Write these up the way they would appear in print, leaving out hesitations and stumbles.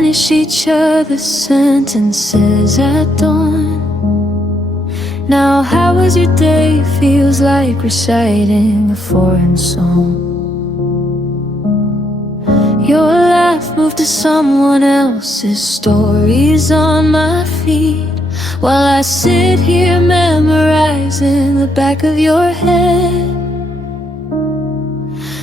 finish each other's sentences at dawn. Now how was your day feels like reciting a foreign song. Your laugh moved to someone else's stories on my feet, while I sit here memorizing the back of your head.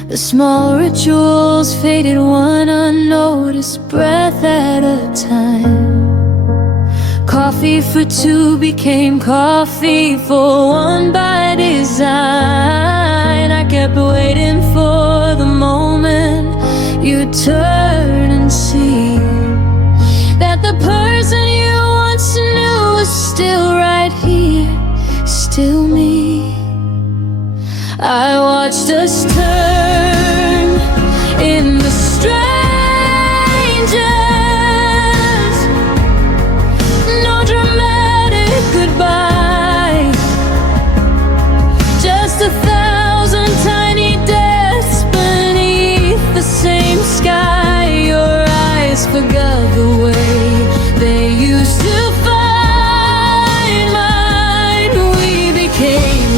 The small rituals faded one unnoticed breath at a time. Coffee for two became coffee for one by design. I kept waiting for the moment you'd turn and see that the person you once knew was still right here, still me. I watched us turn in the strangers. No dramatic goodbye, just 1,000 tiny deaths beneath the same sky. Your eyes forgot the way they used to find mine. We became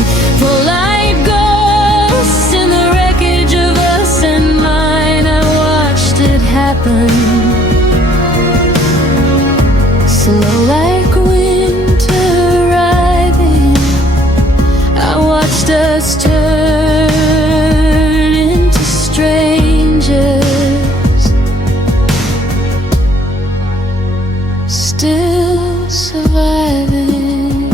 polite ghosts in the wreckage of us and mine. I watched it happen, slow like winter arriving. I watched us turn into strangers, still surviving.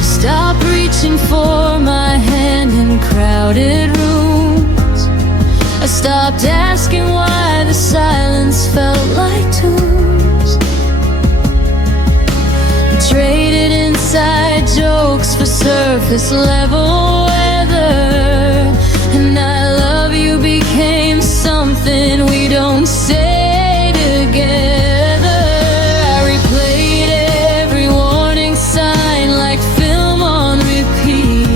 Stop reaching for my hand in crowded rooms. I stopped asking why the silence felt like tombs. Traded inside jokes for surface level weather, and I love you became something we don't say together. I replayed every warning sign like film on repeat.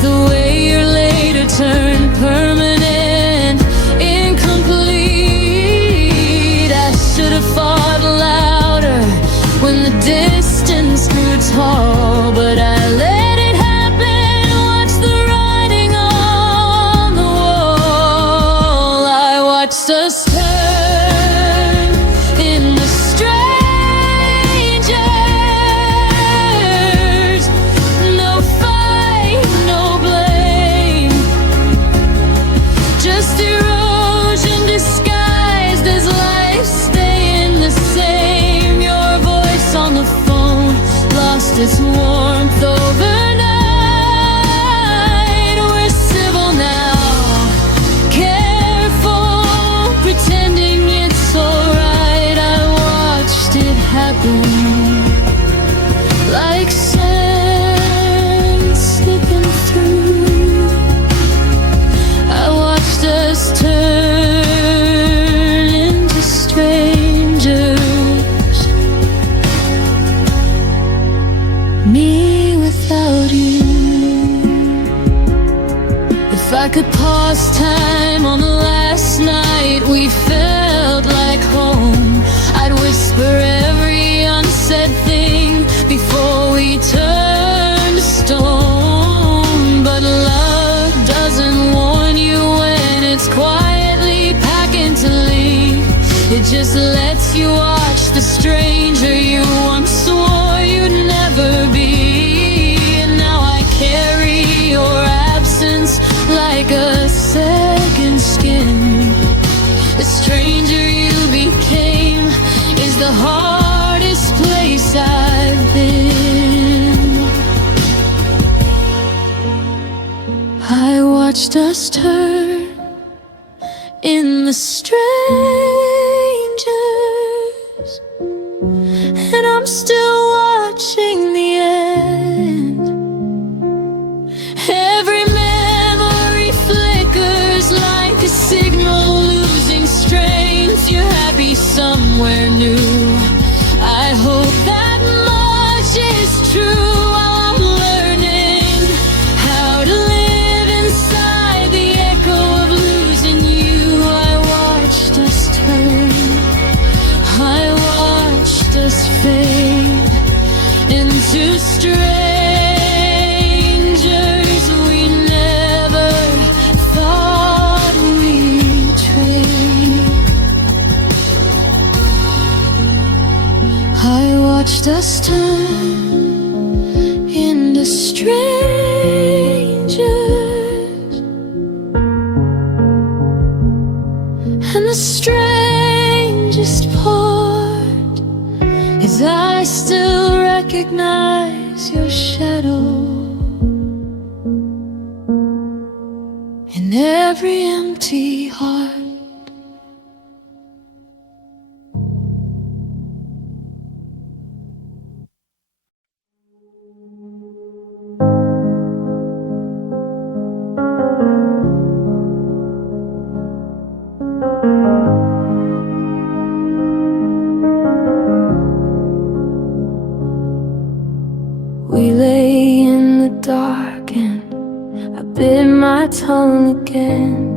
The way your later turned permanent, incomplete. I should have fought louder when the distance grew tall, but I let it happen. Watch the writing on the wall. I watched us turn into strangers. No fight, no blame, just erosion disguised as life staying the same. Your voice on the phone lost its warmth overnight. We're civil now, careful, pretending it's alright. I watched it happen like sand slipping through. I watched us turn into strangers, me without you. If I could pause time on the last night we felt like home, I'd whisper every unsaid thing before we turned to stone. But love doesn't warn you when it's quietly packing to leave. It just lets you watch the stranger you once swore you'd never be. And now I carry your absence like a second skin. The stranger you became is the hardest place I've been. I watched us turn in the strangers, and I'm still watching the end. Every memory flickers like a signal losing strength. You're happy somewhere new. I hope that much is true. While I'm learning how to live inside the echo of losing you, I watched us to strangers we never thought we'd trade. I watched us turn into strangers, and the strangest part is I still recognize your shadow in every empty heart. We lay in the dark and I bit my tongue again.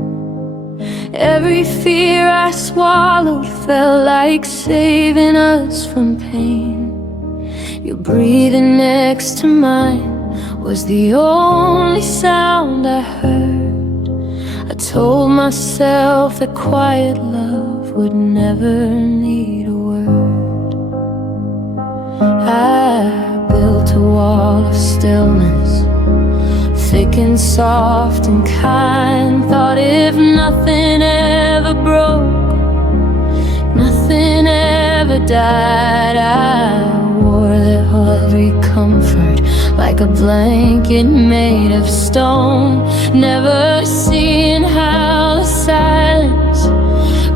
Every fear I swallowed felt like saving us from pain. Your breathing next to mine was the only sound I heard. I told myself that quiet love would never need a word. I built a wall of stillness, thick and soft and kind. Thought if nothing ever broke, nothing ever died. I wore that heavy comfort like a blanket made of stone, never seeing how the silence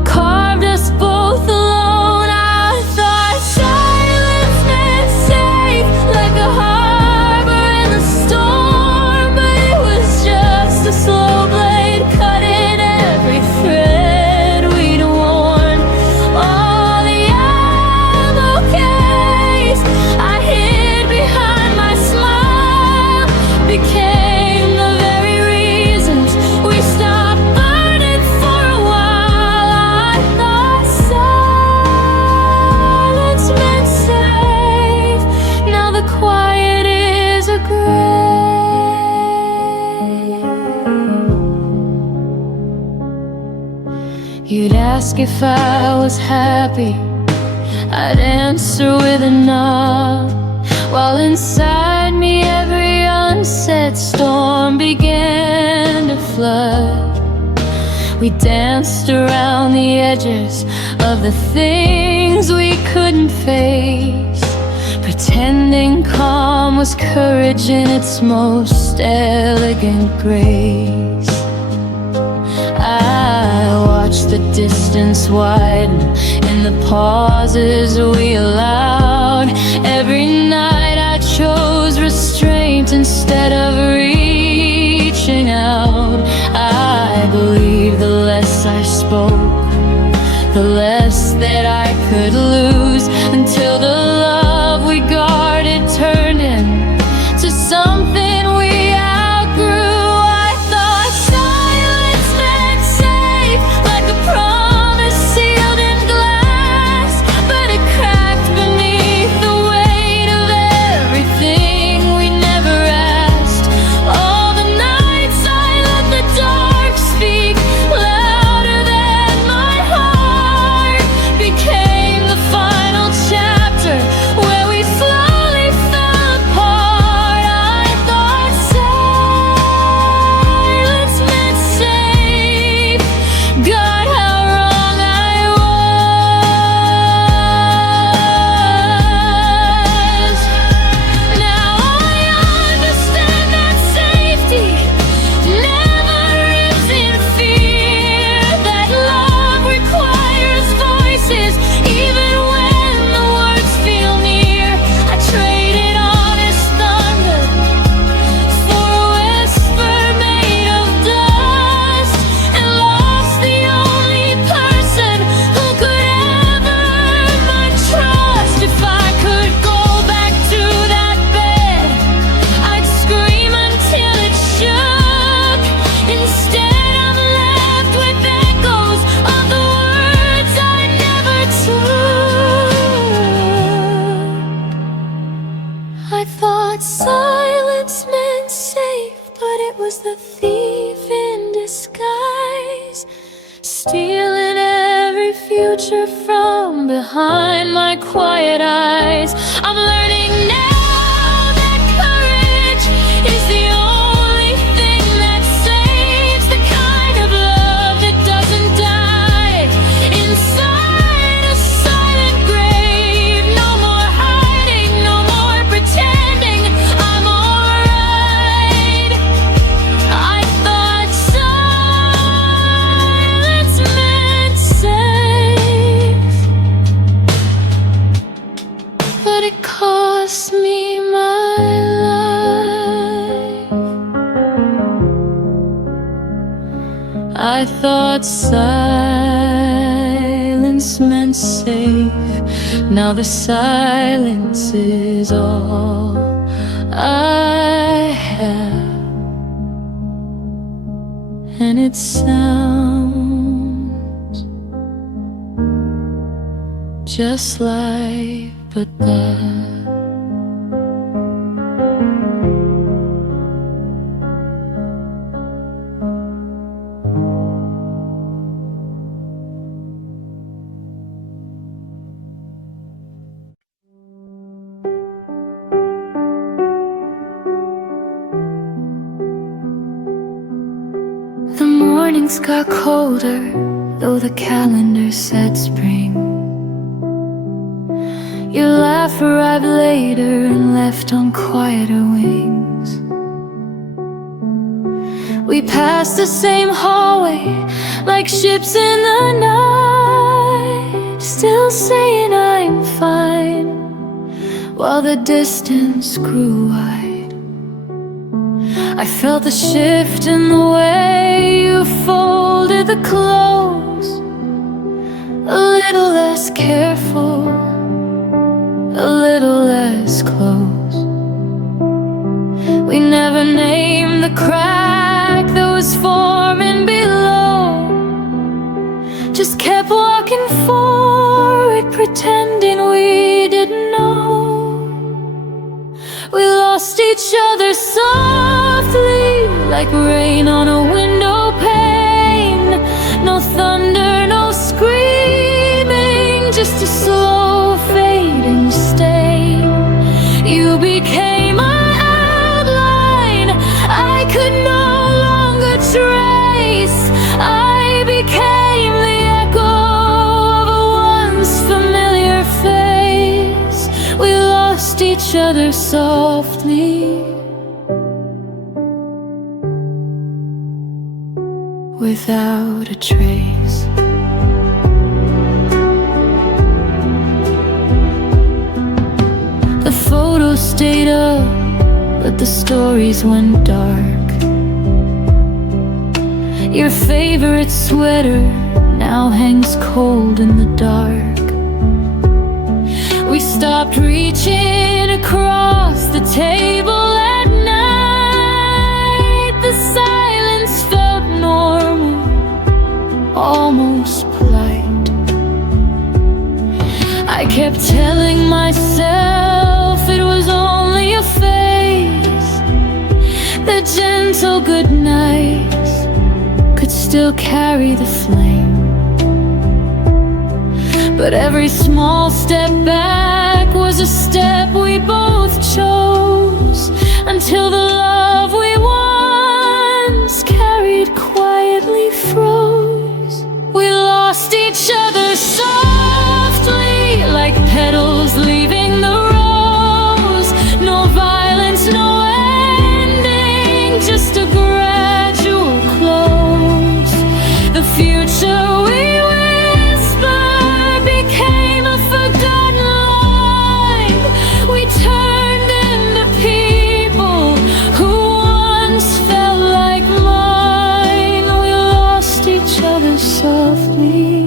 carved us both alone. I thought silence meant safe, like a harbor in the storm, but it was just a slow blade cutting every thread we'd worn. All the ammo case I hid behind my smile became the very reasons we stopped burning for a while. I thought silence meant safe, now the quiet is a grave. You'd ask if I was happy, I'd answer with a nod, while inside me every unsaid storm began to flood. We danced around the edges of the things we couldn't face, pretending calm was courage in its most elegant grace. I watched the distance widen in the pauses we allowed. Every night I chose restraint instead of reaching out. I believed the less I spoke, the less that I could lose, until the love we guarded turned into something we outgrew. I thought silence meant safe, like a promise sealed in glass, but it cracked beneath the weight of everything we never asked. All the nights I let the dark speak louder than my heart became the final chapter where we fly picture from behind my quiet eyes. I'm learning now that courage is the only thing that saves the kind of love that doesn't die inside a silent grave. No more hiding, no more pretending I'm alright. I thought silence meant safe, but it cost me my life. I thought silence meant safe. Now the silence is all I have, and it sounds just like but that. The mornings got colder, though the calendar said spring. Your laugh arrived later and left on quieter wings. We passed the same hallway like ships in the night, still saying I'm fine, while the distance grew wide. I felt the shift in the way you folded the clothes, a little less careful, a little less close. We never named the crack that was forming below, just kept walking forward, pretending we didn't know. We lost each other softly, like rain on a window pane. No thunder, no screaming, just a slow fading stain. You became my outline I could no longer trace. I became the echo of a once familiar face. We lost each other softly, without a trace. The photos stayed up, but the stories went dark. Your favorite sweater now hangs cold in the dark. We stopped reaching across the table at night. The silence felt normal, almost polite. I kept telling myself it was only a phase, that gentle goodnights could still carry the flame. But every small step back was a step we both chose, until the love we once carried quietly froze. We lost each other softly, like petals leaving the rose. No violence, no ending, just a gradual close. The future we whispered became a forgotten line. We turned into people who once felt like mine. We lost each other softly,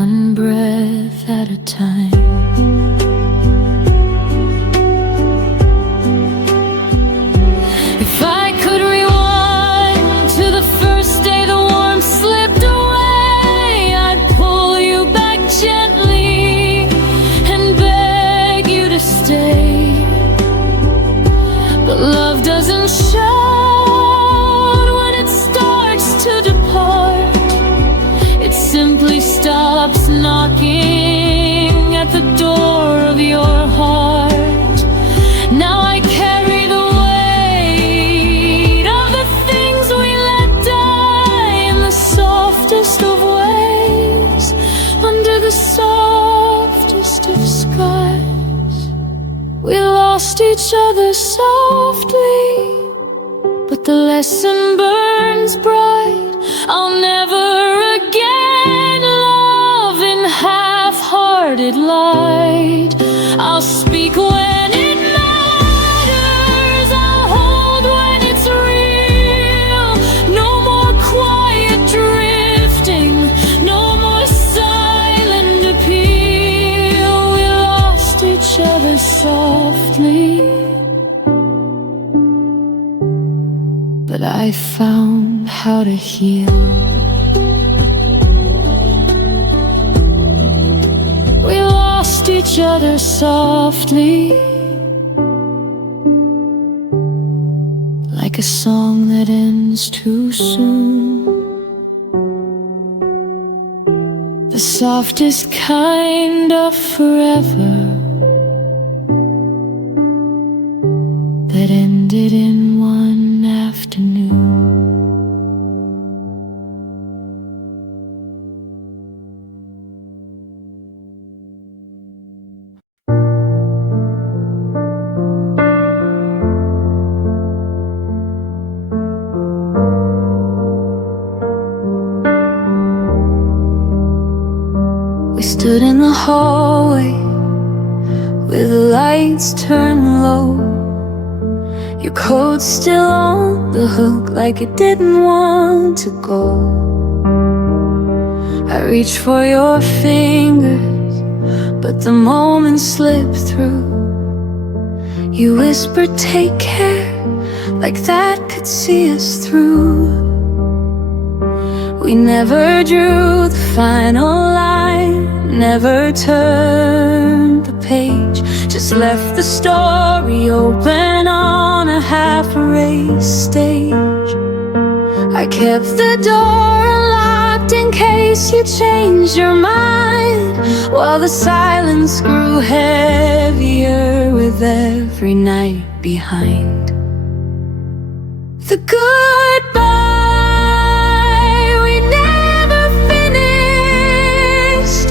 one breath at a time. If I could rewind to the first day the warmth slipped away, I'd pull you back gently and beg you to stay. But love doesn't shout when it starts to depart. simply stops knocking at the door of your heart. Now I carry the weight of the things we let die in the softest of ways, under the softest of skies. We lost each other softly, but the lesson burns bright. I'll never again love in half-hearted light. I'll speak when it matters, I'll hold when it's real. No more quiet drifting, no more silent appeal. We lost each other softly, but I found how to heal. We lost each other softly, like a song that ends too soon. The softest kind of forever that ended in one afternoon. We stood in the hallway with the lights turned low. Your coat's still on the hook like it didn't want to go. I reached for your fingers, but the moment slipped through. You whispered, take care, like that could see us through. We never drew the final line, never turned the page, just left the story open on a half-erased stage. I kept the door unlocked in case you changed your mind, while the silence grew heavier with every night behind. The goodbye we never finished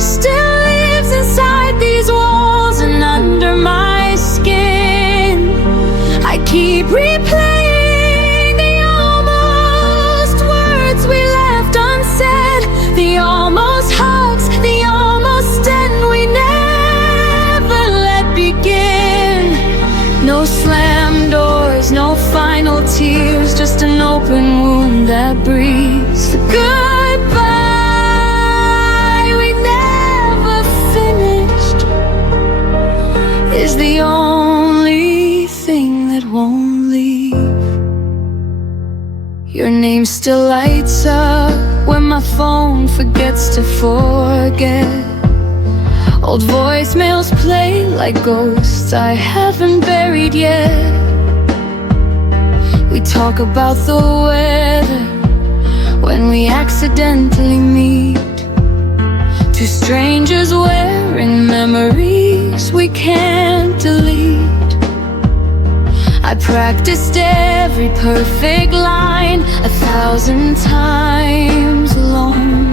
still lives inside these walls and under my skin. I keep replaying the almost words we left unsaid, the almost hugs, the almost end we never let begin. No slam doors, no final tears, just an open wound that breathes. The goodbye we never finished is the only thing that won't leave. Your name still lights up when my phone forgets to forget. Old voicemails play like ghosts I haven't buried yet. We talk about the weather when we accidentally meet, two strangers wearing memories we can't delete. I practiced every perfect line 1,000 times alone,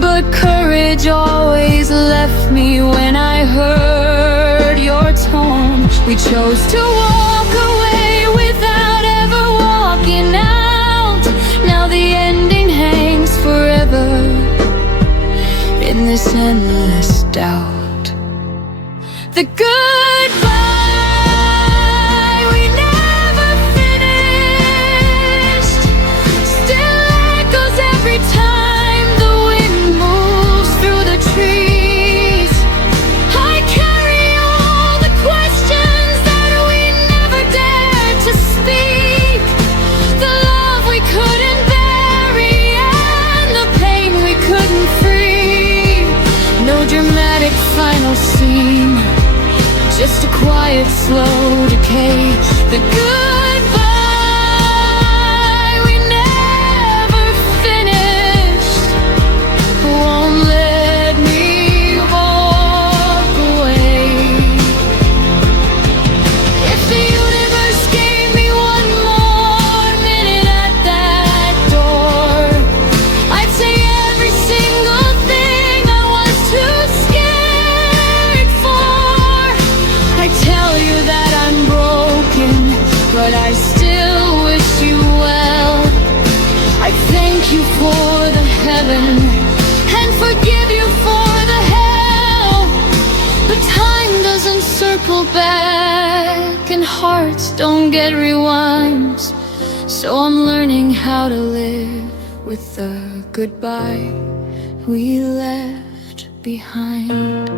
but courage always left me when I heard your tone. We chose to walk away without ever walking out. Now the ending hangs forever in this endless doubt. The goodbye we never finished still echoes every time the wind moves through the trees. I carry all the questions that we never dared to speak, the love we couldn't bury and the pain we couldn't free. No dramatic final scene, just a quiet, slow decay. The goodbye we never finished hearts don't get rewinds, so I'm learning how to live with the goodbye we left behind.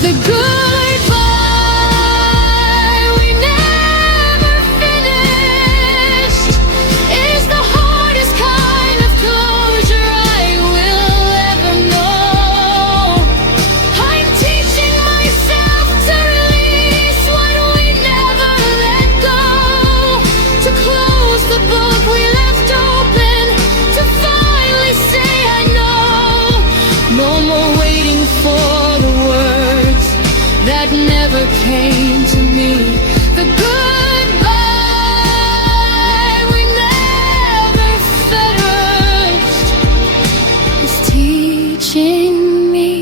The goodbye we never finished is the hardest kind of closure I will ever know. I'm teaching myself to release what we never let go, to close the book we left open, to finally say I know. No more waiting for the words that never came to me. The goodbye we never finished is teaching me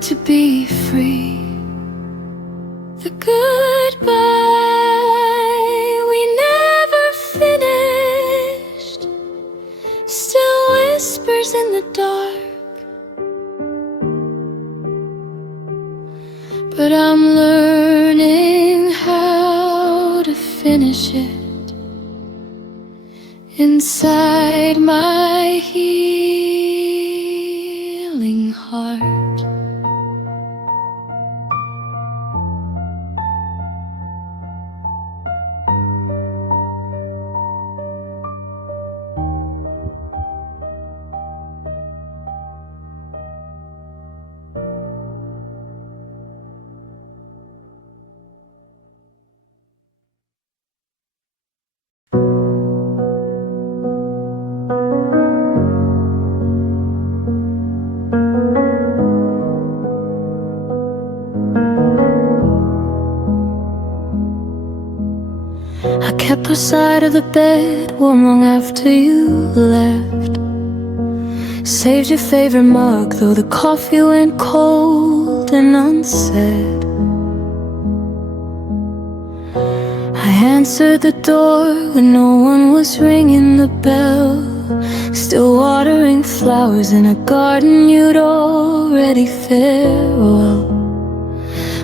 to be free. The goodbye we never finished still whispers in the dark, but I'm learning how to finish it inside my healing heart. I kept our side of the bed warm long after you left. Saved your favorite mug, though the coffee went cold and unsaid. I answered the door when no one was ringing the bell, still watering flowers in a garden you'd already farewell.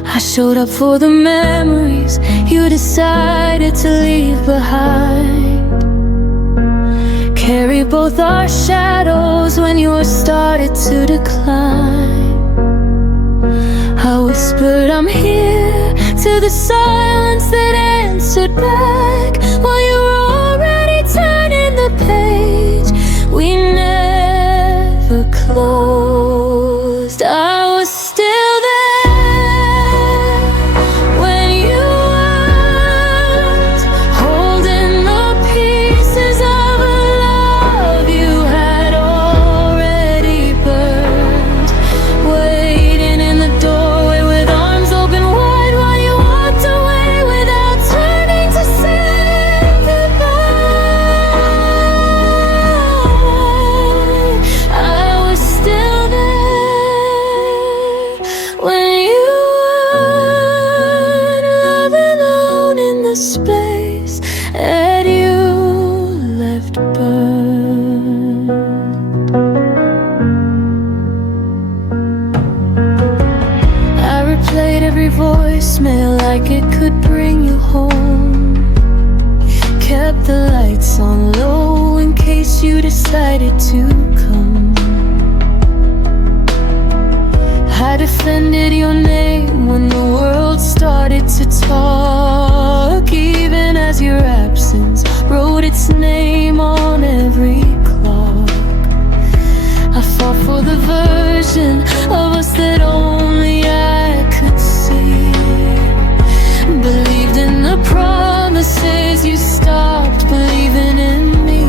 I showed up for the memories you decided to leave behind. Carry both our shadows when yours started to decline. I whispered I'm here to the silence that answered back, while you were already turning the page we never closed. I was still there when you weren't, holding the pieces of a love you had already burned, waiting in the doorway with arms open wide while you walked away without turning to say goodbye. I was still there when you weren't, loving alone in the space that you left burned. I replayed every voicemail like it could bring you home. Kept the lights on low in case you decided to come. I defended your name when the world started to talk, even as your absence wrote its name on every clock. I fought for the version of us that only I could see. Believed in the promises, you stopped believing in me.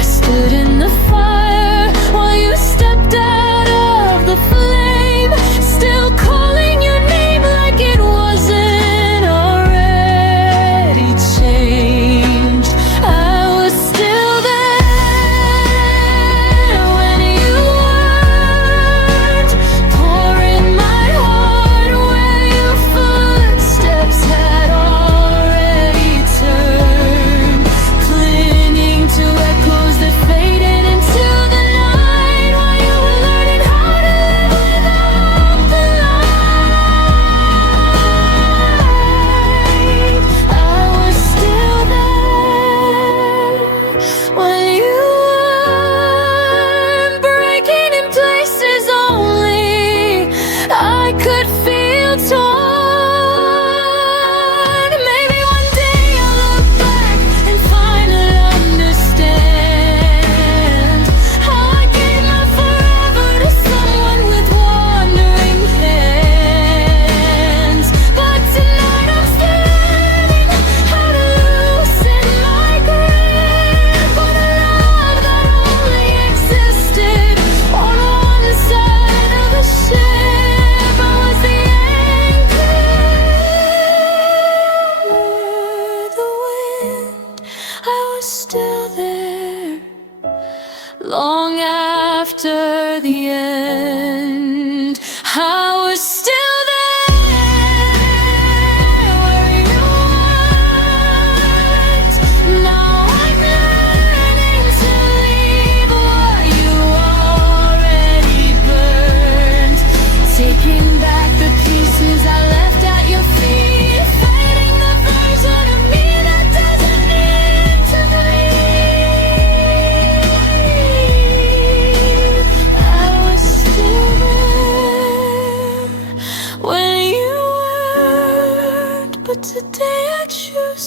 I stood in the fire while you stepped out of the flame, still calling your name like it wasn't already changed. I was still there when you weren't,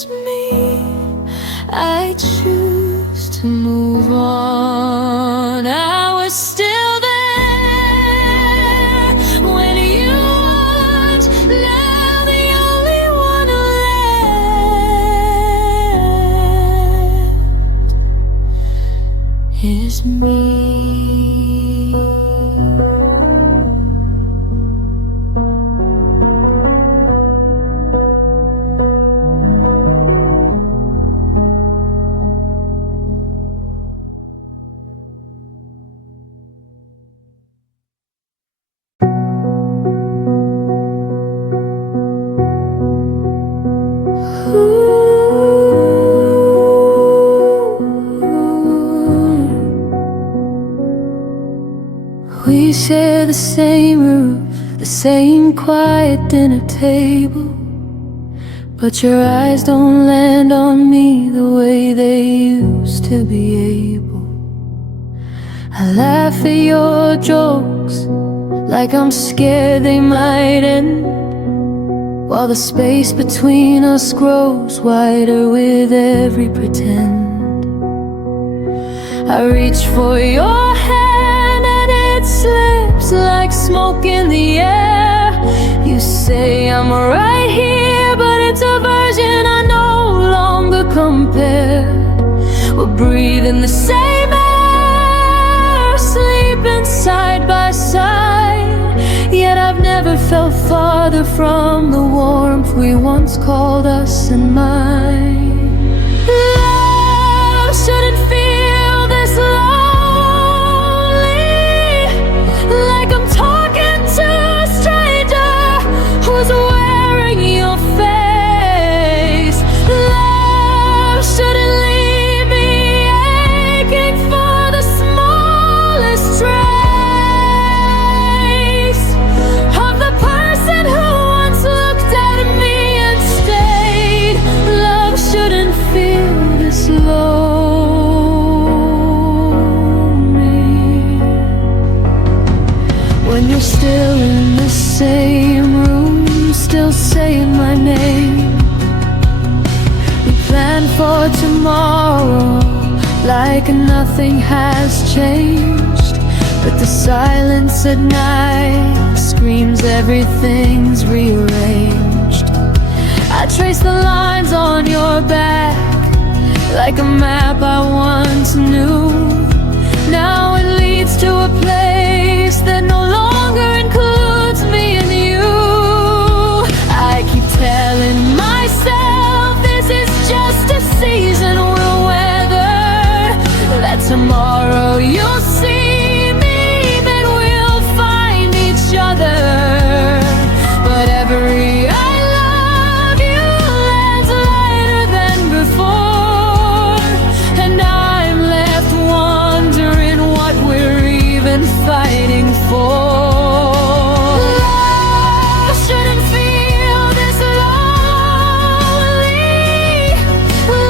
just me. I choose to move on. I was still there when you weren't. Now the only one left is me. We share the same roof, the same quiet dinner table, but your eyes don't land on me the way they used to be able. I laugh at your jokes like I'm scared they might end, while the space between us grows wider with every pretend. I reach for your hand and it slips like smoke in the air. You say I'm right here, but it's a version I no longer compare. We're breathing the same air, sleeping side by side, yet I've never felt farther from the warmth we once called us and mine. Love shouldn't feel this lonely, like I'm talking to a stranger who's wearing your face. Love shouldn't leave me aching for the smallest trace of the person who once looked at me and stayed. Love shouldn't feel this lonely when you're still in the same room, still saying my name. We plan for tomorrow like nothing has changed, but the silence at night screams everything's rearranged. I trace the lines on your back like a map I once knew. Now it leads to a place that no longer includes me and you. I keep telling myself this is just a season we'll weather, that tomorrow you'll see me, that we'll find each other. But every I love you lands lighter than before, and I'm left wondering what we're even fighting for. Love shouldn't feel this lonely,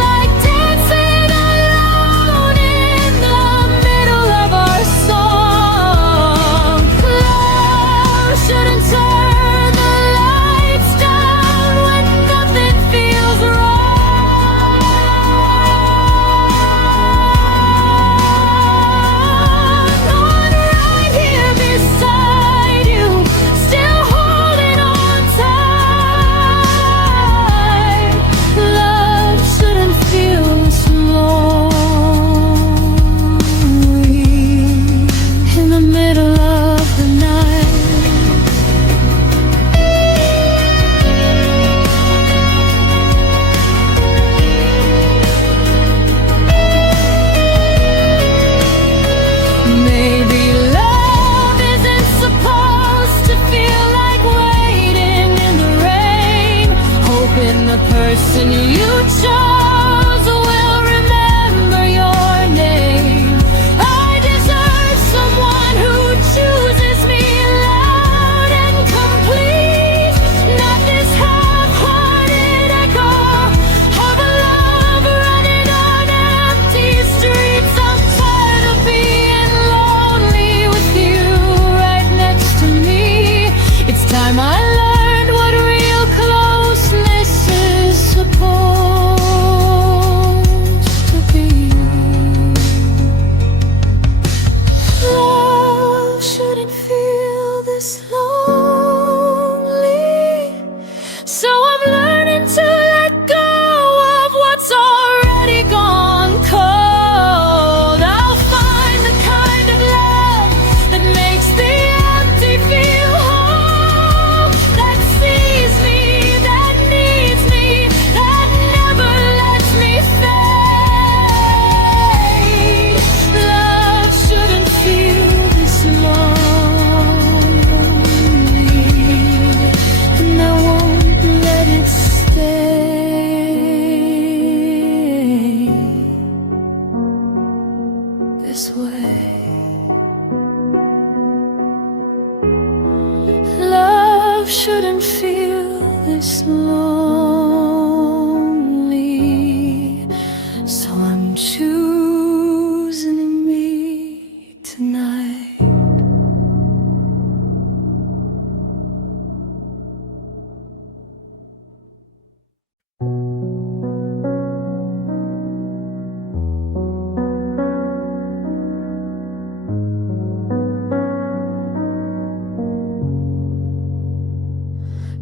like dancing alone in the middle of our song. Love shouldn't turn the lights down when nothing feels wrong. I'm right here beside you, still holding on tight. Love shouldn't feel this lonely in the middle of the night. Maybe love isn't supposed to feel like waiting in the rain, hoping the person you chose will remember your name. I deserve someone who chooses me loud and complete, not this half-hearted echo of a love running on empty streets. I'm tired of being lonely with you right next to me. It's time I learned what real closeness is supposed shouldn't feel this lonely, so I'm choosing me tonight.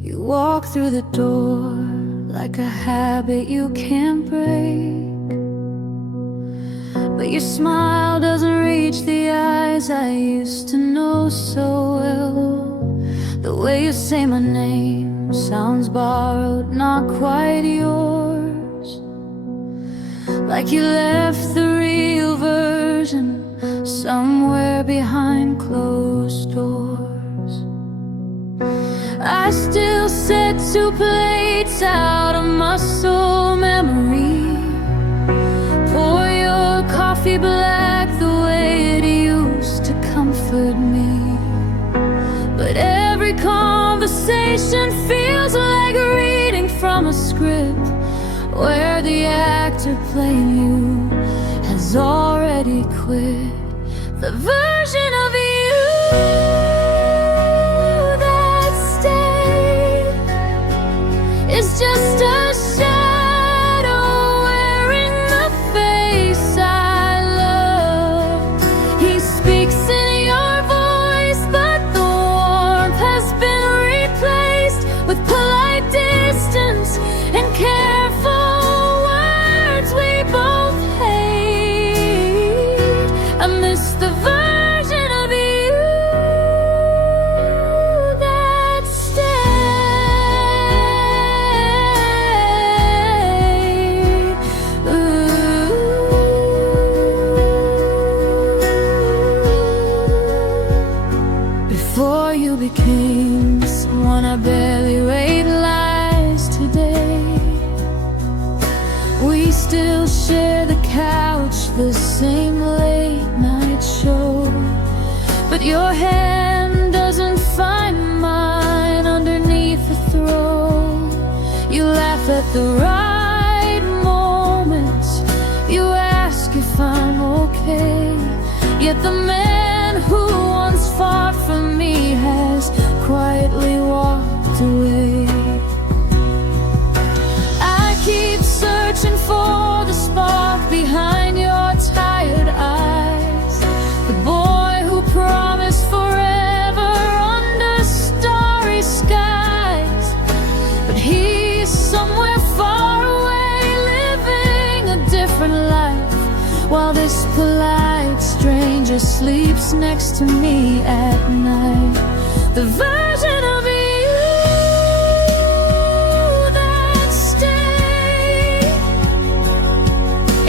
You walk through the door like a habit you can't break, but your smile doesn't reach the eyes I used to know so well. The way you say my name sounds borrowed, not quite yours, like you left the real version somewhere behind closed doors. I still set 2 plates out of muscle memory, pour your coffee black the way it used to comfort me. But every conversation feels like reading from a script where the actor playing you has already quit. The version of you it's just a shadow wearing the face I love. He speaks in your voice, but the warmth has been replaced with polite distance and careful words we both hate. I miss the version of you that before you became someone I barely realized today. We still share the couch, the same late night show, but your hand doesn't find mine underneath the throw. You laugh at the right moments, you ask if I'm okay, yet the man who once fought for me has quietly walked away. I keep searching for the spark behind your tired eyes, the boy who promised forever under starry skies, but he's somewhere far away living a different life, while this polite stranger sleeps next to me at night. The version of you that stayed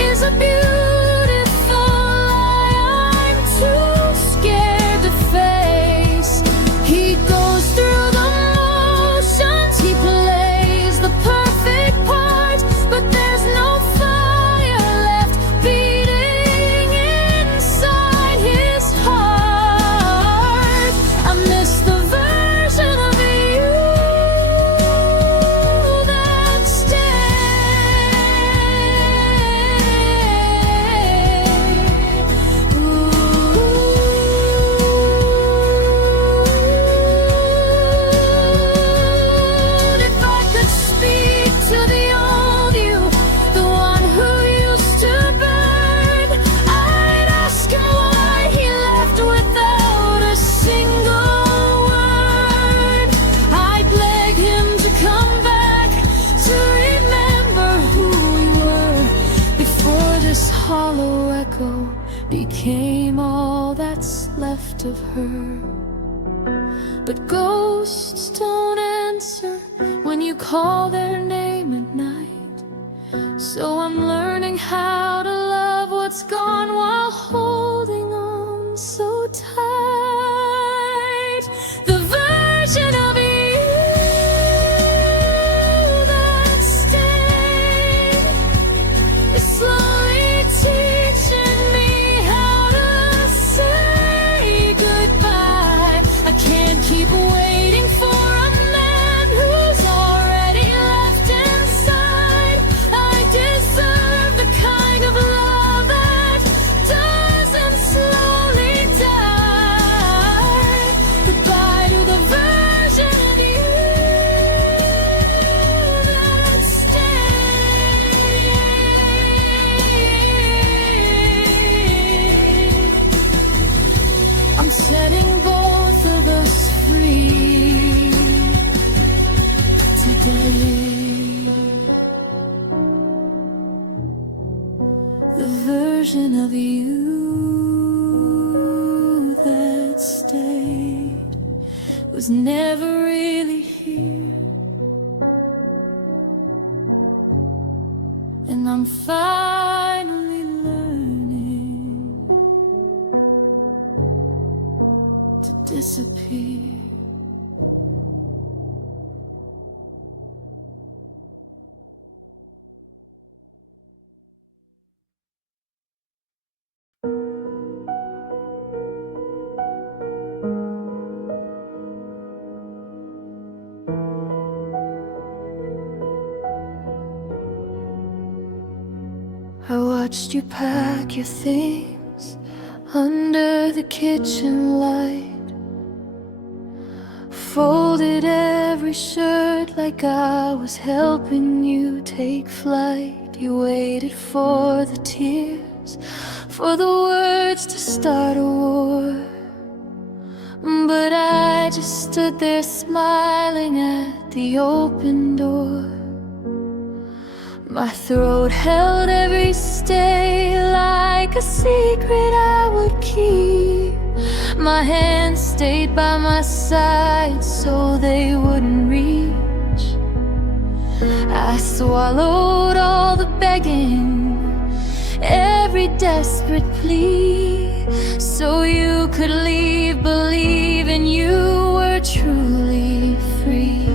is a beautiful lie I'm too scared to face. He goes through the motions, he plays the perfect part, but there's no fire left beating inside his heart. I miss the version of you that stayed. If I could speak to the old you, the one who used to burn, I'd ask him why he left without a single word. I'd beg him to come back, to remember who we were before this hollow echo became all that's left of her. But ghosts don't answer when you call their name at night, so I'm learning how to love what's gone while holding on so tight. The version of you that stayed is slowly teaching me how to say goodbye. I can't keep waiting for a man version of you that stayed was never really here. And I'm finally learning to disappear. I watched you pack your things under the kitchen light, folded every shirt like I was helping you take flight. You waited for the tears, for the words to start a war, but I just stood there smiling at the open door. My throat held every stay like a secret I would keep. My hands stayed by my side so they wouldn't reach. I swallowed all the begging, every desperate plea, so you could leave believing you were truly free.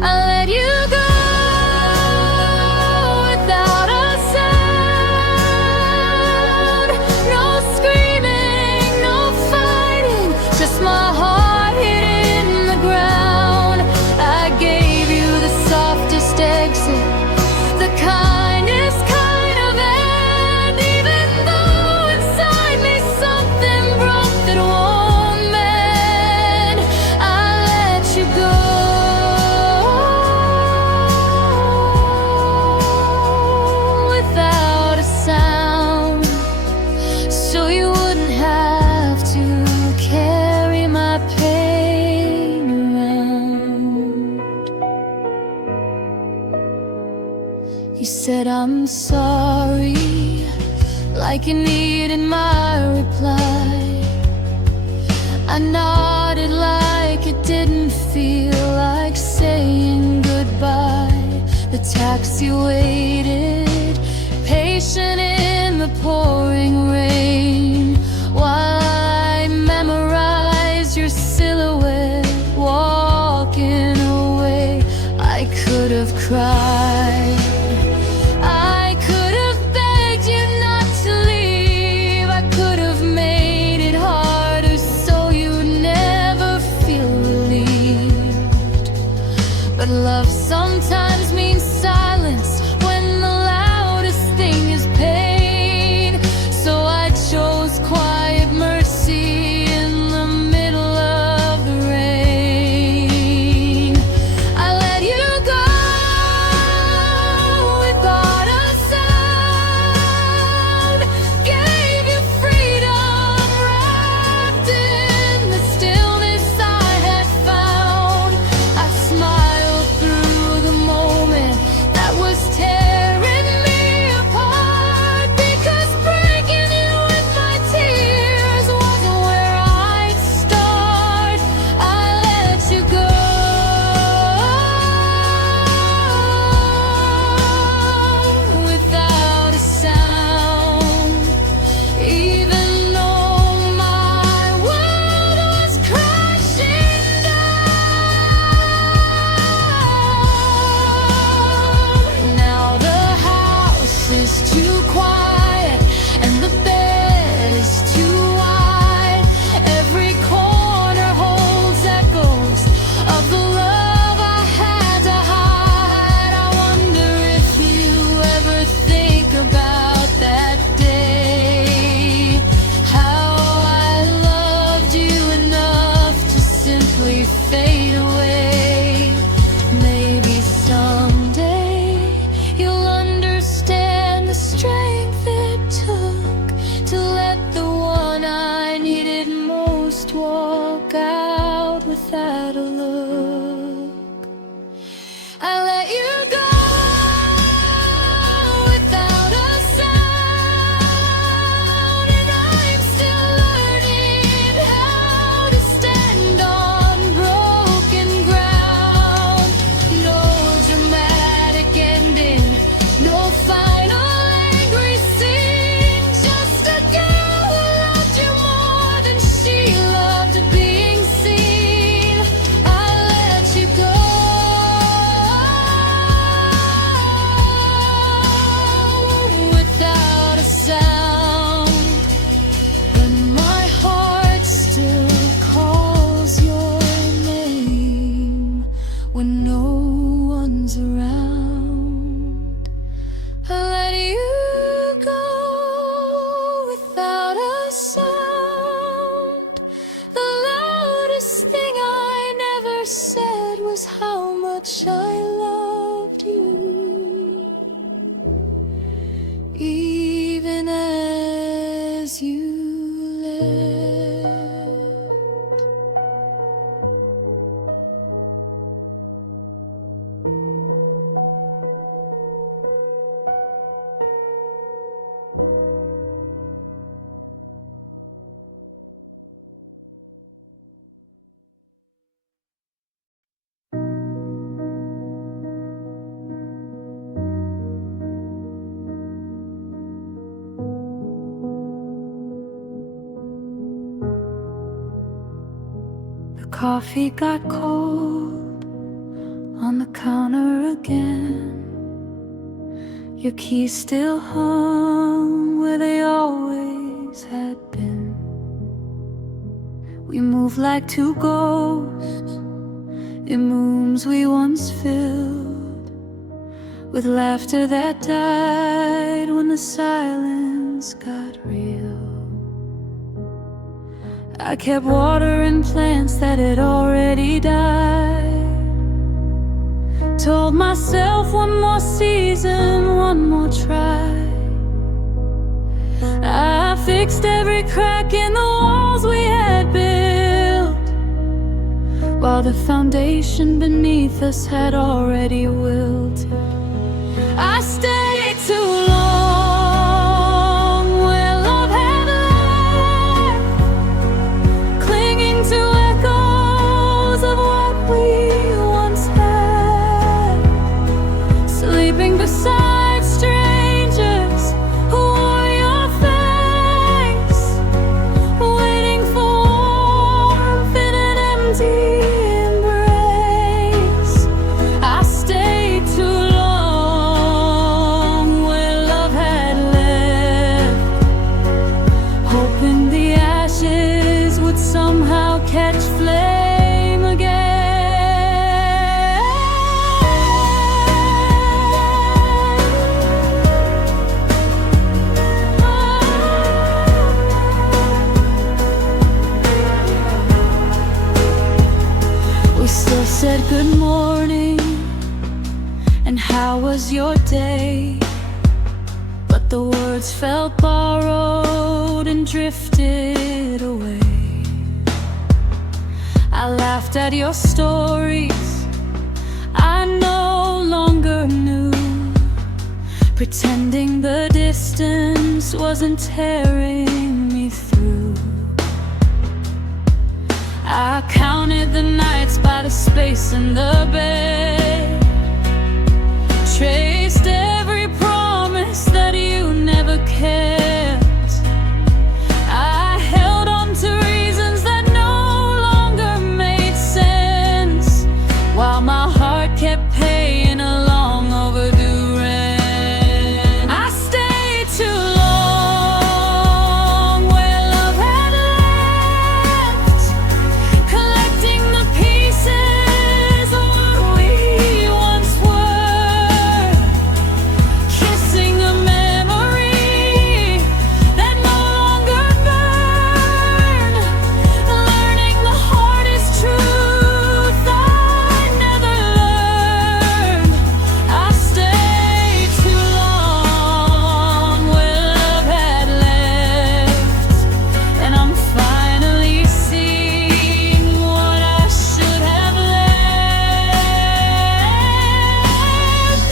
I let you go without a sound. No screaming, no fighting, just my heart hit in the ground. I gave you the softest exit, the kindest kind of end, even though inside me something broke that won't mend. I let you go without a sound, so you wouldn't have to carry my pain around. You said I'm sorry, like you needed my reply. I nodded like it didn't feel like saying goodbye. The taxi waited, patient in the pouring rain, while I memorized your silhouette walking away. I could have cried, I could have begged you not to leave, I could have made it harder so you'd never feel relieved. But love sometimes means silence when the loudest thing is pain. So I chose quiet mercy in the middle of the rain. I let you go coffee got cold on the counter again. Your keys still hung where they always had been. We move like two ghosts in rooms we once filled with laughter that died when the silence got real. I kept watering plants that had already died. Told myself one more season, one more try. I fixed every crack in the walls we had built, while the foundation beneath us had already wilted. I stayed too long where love had left, clinging to echoes of what we once had, sleeping beside strangers who wore your face, waiting for warmth in an empty embrace. I stayed too long where love had left, hoping the ashes would somehow catch flame again. We still said good morning and how was your day, but the words felt borrowed and drifted away. I laughed at your stories I no longer knew, pretending the distance wasn't tearing me through. I counted the nights by the space in the bed, traced every promise that you never kept. I held on to reasons that no longer made sense, while my heart kept paying a long overdue rent. I stayed too long where love had left, collecting the pieces of what we once were, kissing a memory that no longer burned, learning the hardest truth I never learned. I stayed too long where love had left, and I'm finally seeing what I should have left.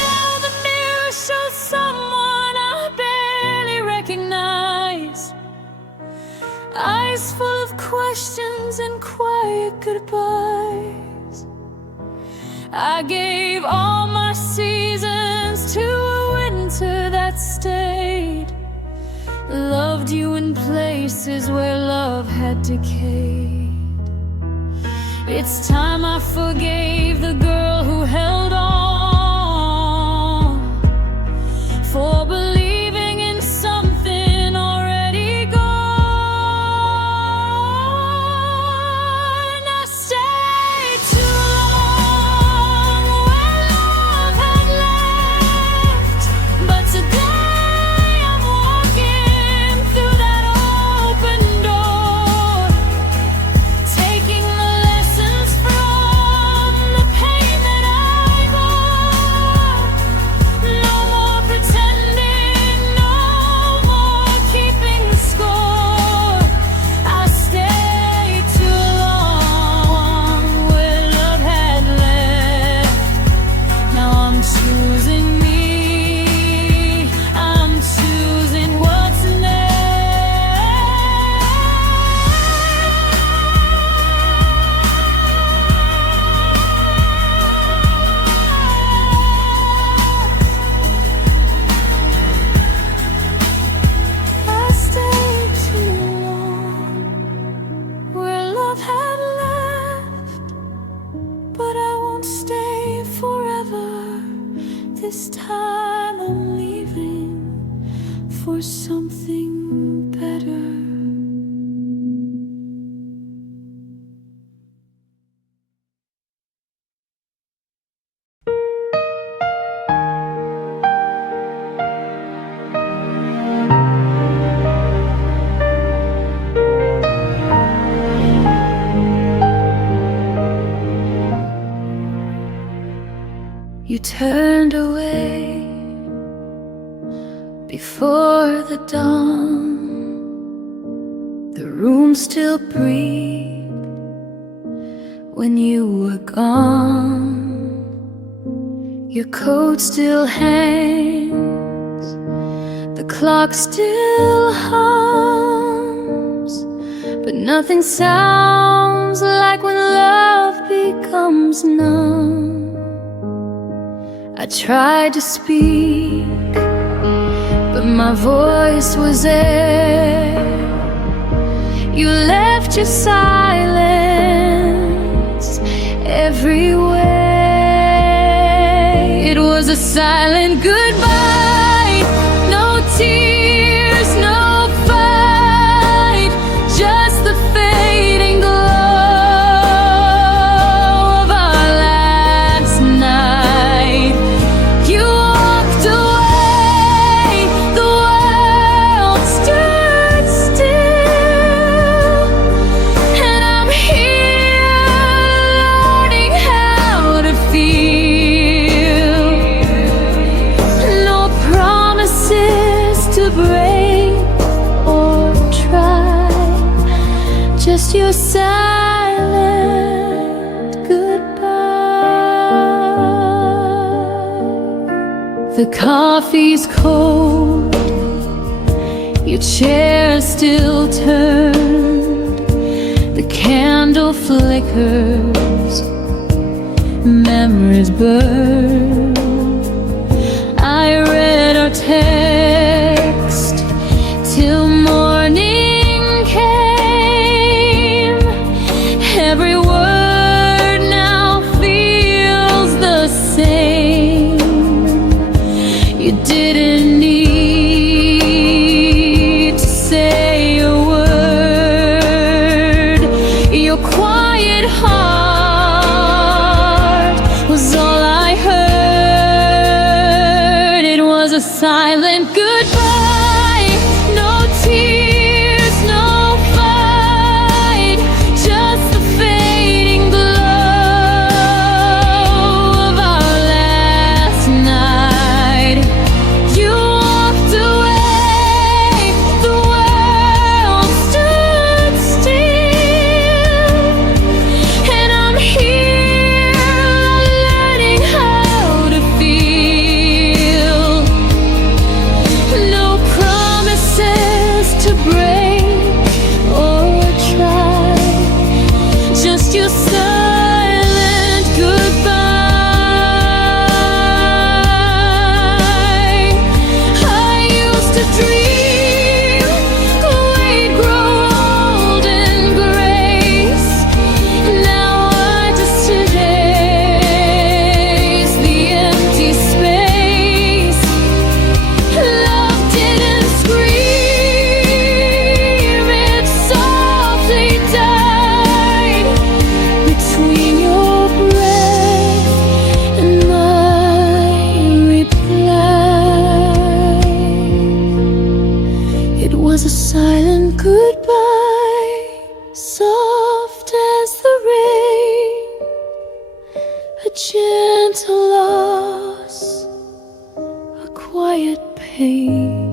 Now the mirror shows someone I barely recognize, eyes full of questions and quiet goodbyes. I gave all my seasons to a winter that stayed, loved you in places where love had decayed. It's time I forgave the girl who held on, for believing in something already gone. I stayed too long where love had left, but today I'm walking through that open door, taking the lessons from the pain that for something better. You turned away before the dawn. The room still breathed when you were gone. Your coat still hangs, the clock still hums, but nothing sounds like when love becomes numb. I tried to speak, but my voice was air. You left your silence everywhere. It was a silent goodbye, no tears, no fight, just the fading glow of our last night. You walked away, the world stood still, and I'm here learning how to feel. No promises to break or try, just your silent goodbye. The coffee's cold, your chair still turned, the candle flickers, memories burn. I read our text till morning came. Every word now feels the same. You didn't need to say a word. Your quiet heart was all I heard. It was a silent goodbye, no tears, no fight, just the fading glow of our last night. You walked away, the world stood still, and I'm here learning how to feel. No promises to break or try, just your silent goodbye. I used to dream we'd grow old in grace. Now I just erase the empty space. Love didn't scream, it softly died between your breath and my reply. It was a silent goodbye, soft as the rain, a gentle loss, a quiet pain.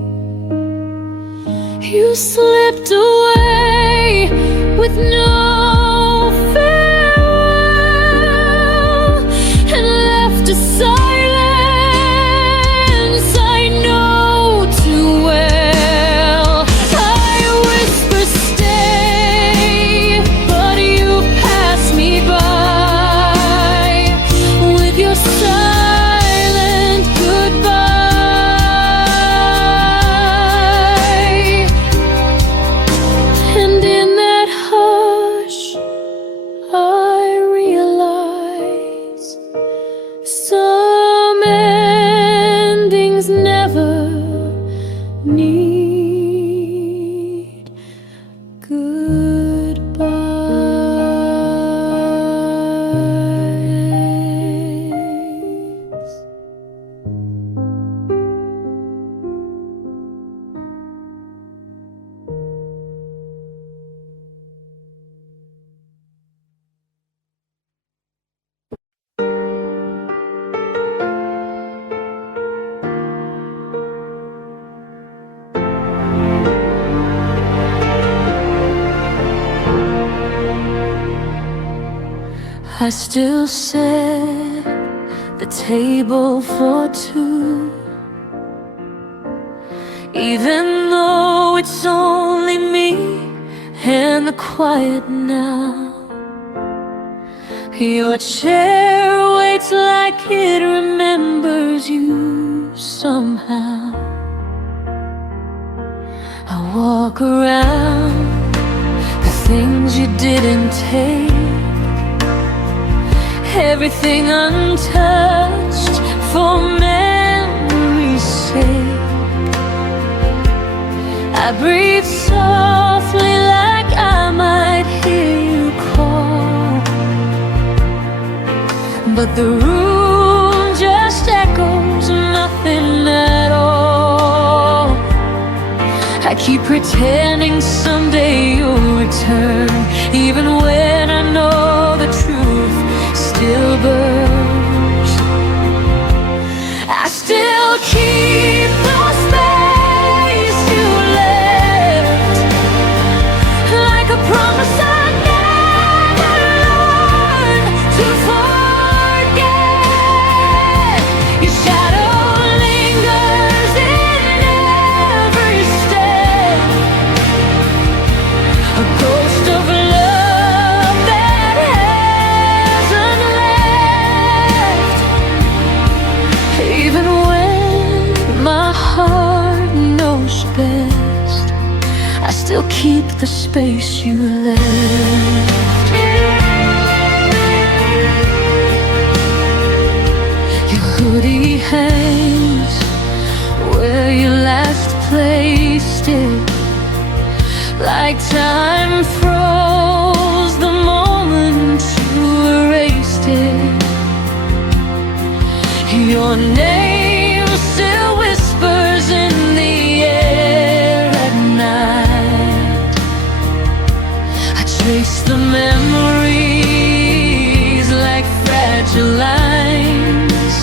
You slipped away with no farewell and left a silence I know too well. I whisper stay, but you pass me by with your silent goodbye. And in that hush I still set the table for two, even though it's only me and the quiet now. Your chair waits like it remembers you somehow. I walk around the things you didn't take, everything untouched for memory's sake. I breathe softly like I might hear you call, but the room just echoes nothing at all. I keep pretending someday you'll return, even when I know the truth still burns. I still keep the space you left, like a promise I never learned to forget. Your shadow lingers in every step, a ghost of love that hasn't left. Even when my heart knows best, I still keep the space you left. Your hoodie hangs where you last placed it, like time froze the moment you erased it. Your name still whispers in the air at night. I trace the memories like fragile lines,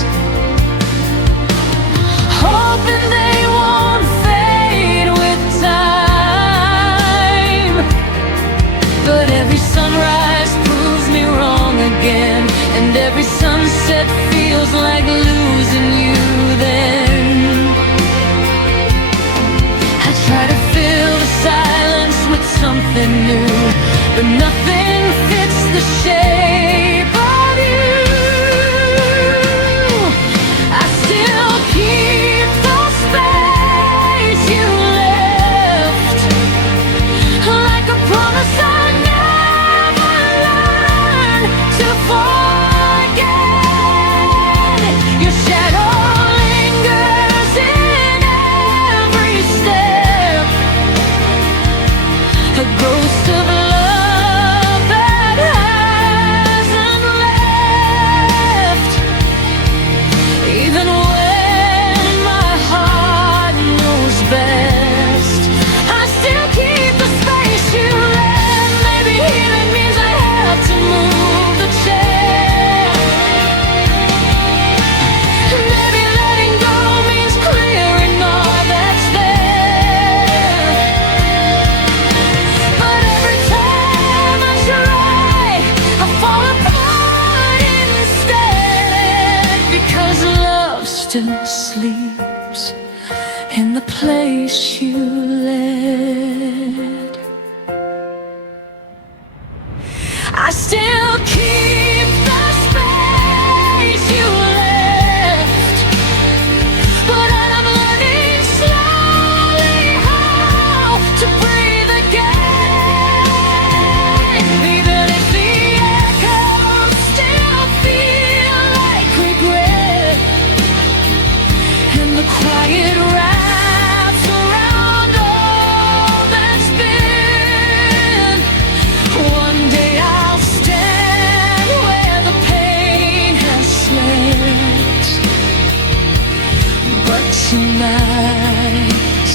hoping they won't fade with time. But every sunrise proves me wrong again, and every sunset feels like losing you then. I try to fill the silence with something new, but nothing fits the shape of you. I still keep the space you left, like a promise I never learned to forget. Your shadow lingers in every step, a ghost of love that hasn't left. Even when my heart knows best, I still keep the space you left. Maybe healing means I have to move the chair. Maybe letting go means clearing all that's there. But every time I try, I fall apart instead, because love still sleeps in the place you led. I still keep the space you left, but I'm learning slowly how to breathe again. Even if the echoes still feel like regret, and the quiet wraps around all that's been. One day I'll stand where the pain has slept, but tonight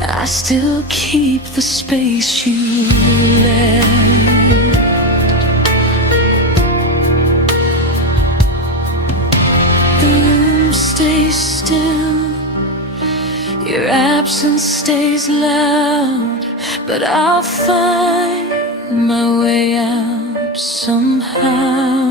I still keep the space you left. The room stays still, your absence stays loud, but I'll find my way out somehow.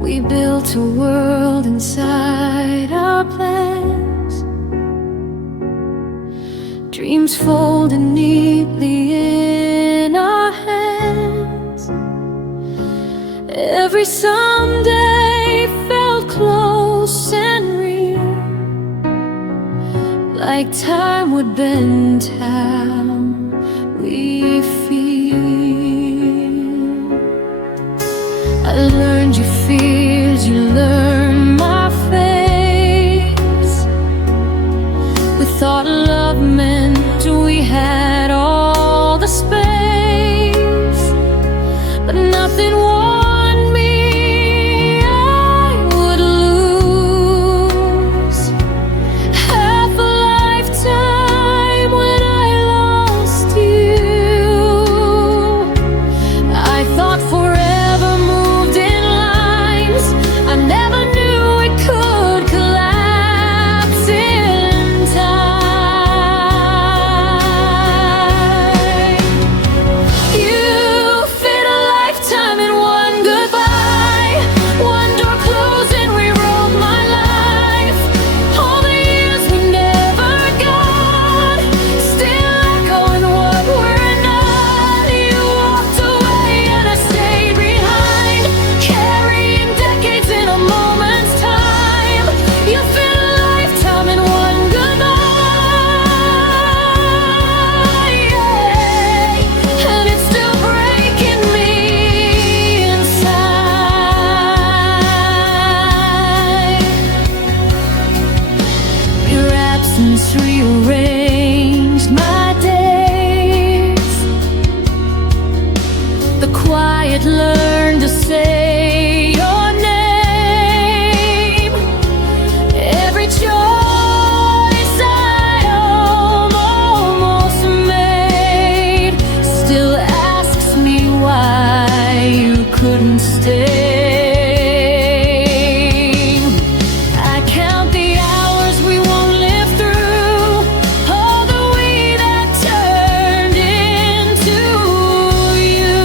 We built a world inside our plans, dreams folded neatly in our hands. Every someday felt close and real, like time would bend how we feel. I learned your fears, you learned my face. We thought love meant we had all the space, but nothing warned me I would lose half a lifetime when I lost you. I thought forever moved in lines, I never knew it could collapse in time. You fit a lifetime in one goodbye, one door closed and rewrote my life. All the years we never got, still echoing what we're not. You walked away and I stayed behind, carrying decades in a moment's time. You fit a lifetime in one goodbye, yeah. And it's still breaking me inside. Your absence rearranged my days. The quiet learned to say your name. Every choice I almost made still asks me why you couldn't stay. I count the hours we won't live through, all the we that turned into you.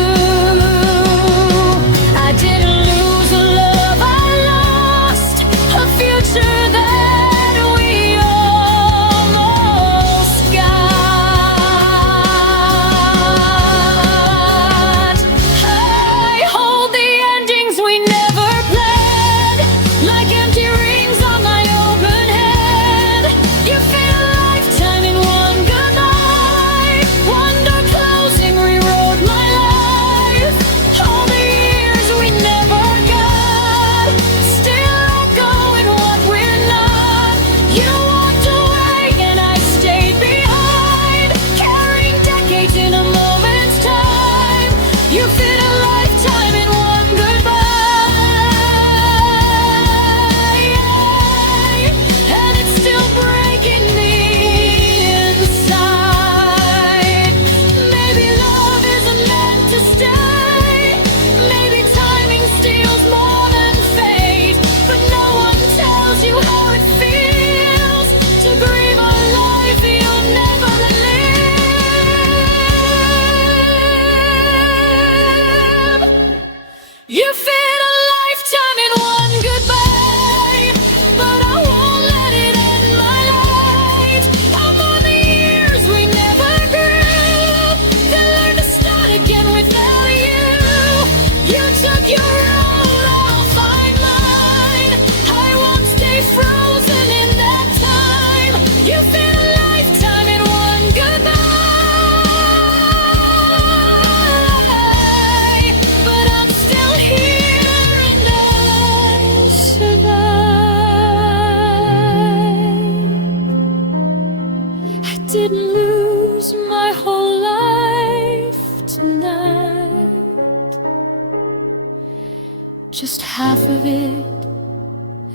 just half of it,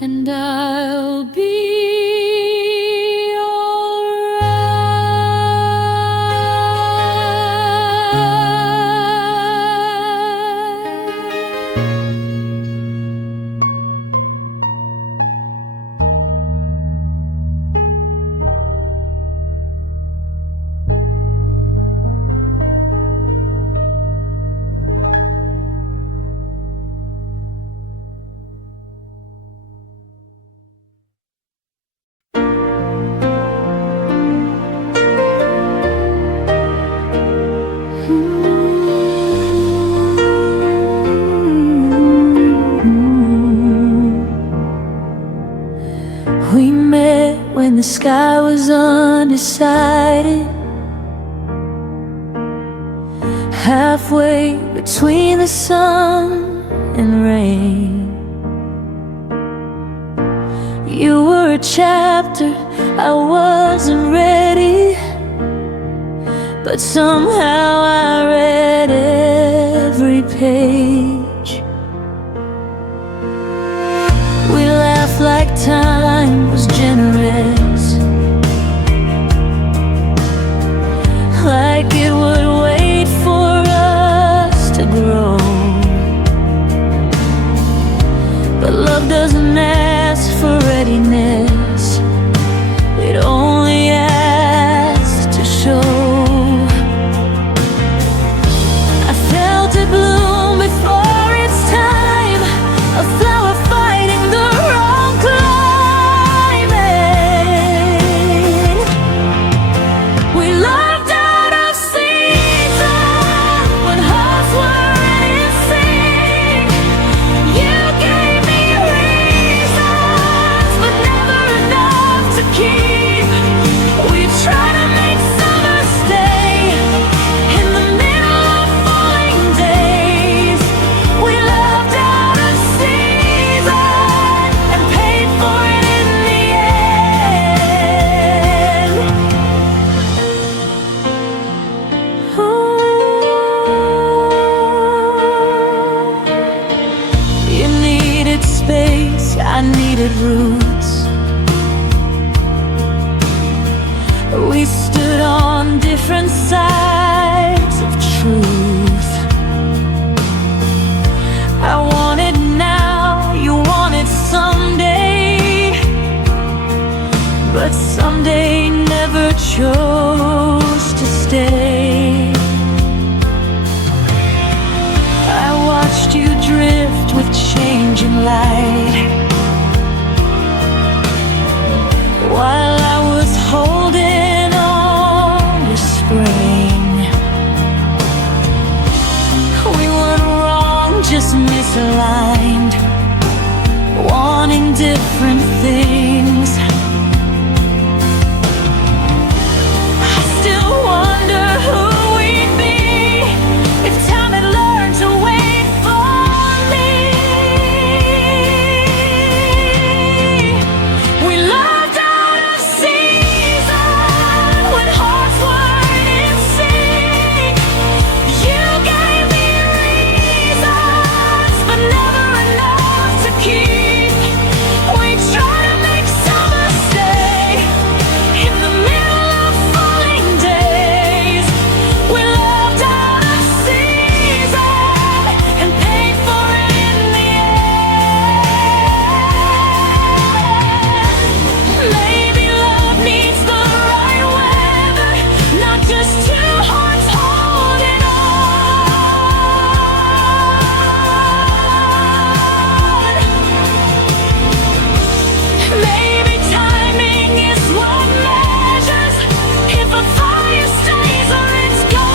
and I'll be We met when the sky was undecided, halfway between the sun and rain. You were a chapter, I wasn't ready, but somehow I read every page. We laughed like time was generous, like it would wait for us to grow. But love doesn't ask for readiness, it only asks to show. I felt it bloom before its time, a flower fighting the wrong climate. We loved out of season when hearts were in sync. You gave me reasons, but never enough to keep. We tried to make summer stay in the middle of falling days. We loved out of season and paid for it in the end. You needed space, I needed roots. We stood on different sides of truth. I wanted now, you wanted someday, but someday never chose to stay. I watched you drift with changing light, while I was holding on to spring. We weren't wrong, just misaligned, wanting different things. I still wonder who we'd be if time had learned to wait for me. We loved out of season when hearts weren't in sync. You gave me reasons, but never enough to keep. We tried to make summer stay in the middle of falling days. We loved out of season and paid for it in the end. Maybe love needs the right weather, not just two hearts holding on. Maybe timing is what measures if a fire stays or it's gone.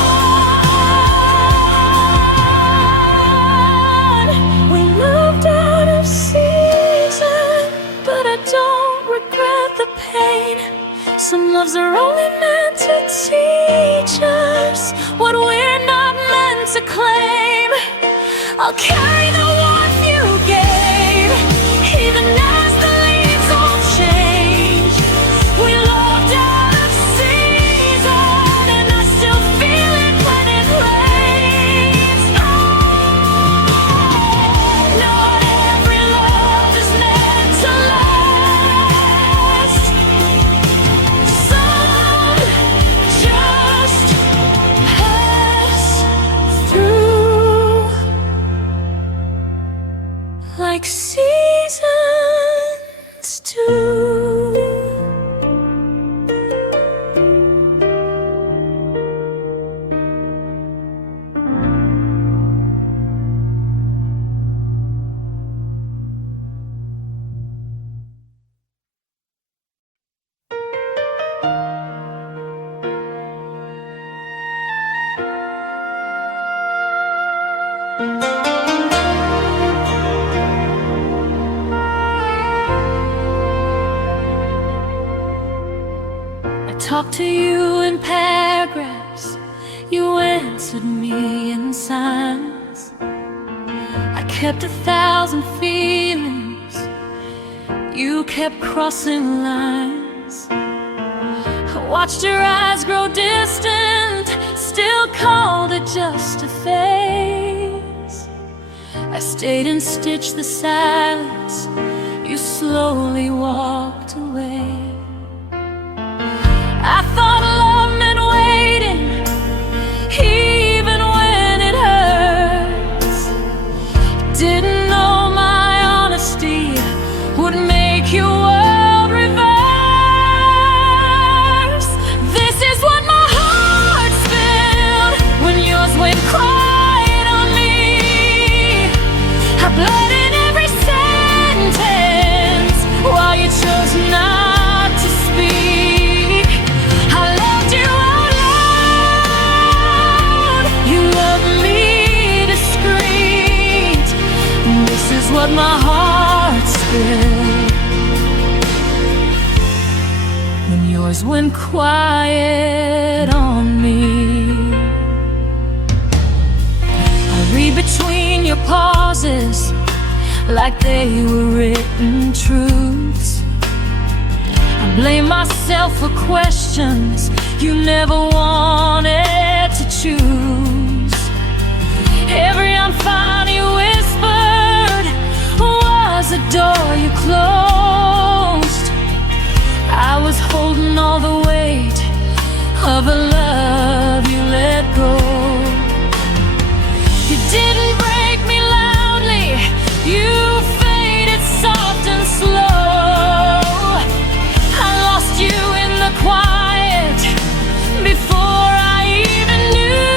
We moved out of season, but I don't regret the pain. Some loves are only meant to teach us what we're not meant to claim. I'll carry the warmth you gave, even as the leaves all change. We loved out of season, and I still feel it when it rains. No, Talked to you in paragraphs, you answered me in signs. I kept 1,000 feelings, you kept crossing lines. I watched your eyes grow distant, still called it just a phase. I stayed and stitched the silence, you slowly walked away. I thought love meant waiting, even when it hurts. Didn't know my honesty would make your world reverse. This is what my heart's felt when yours went quiet on me. I bled in every sentence while you chose not to speak. I loved you out loud, you loved me discreet. This is what my heart's felt when yours went quiet on me. I read between your pauses like they were written truths. I blame myself for questions you never wanted to choose. Every I'm fine you whispered was a door you closed. I was holding all the weight of a love you let go. You didn't break me loudly, you faded soft and slow. I lost you in the quiet before I even knew.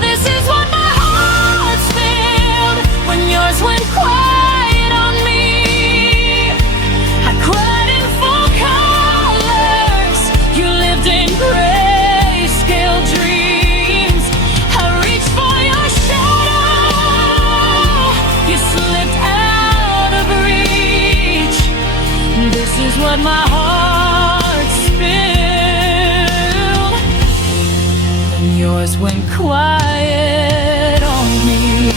This is what my heart's felt when yours went quiet on me. I cried in full colors, you lived in grayscale dreams. I reached for your shadow, you slipped out of reach. This is what my heart's felt when yours went quiet on me.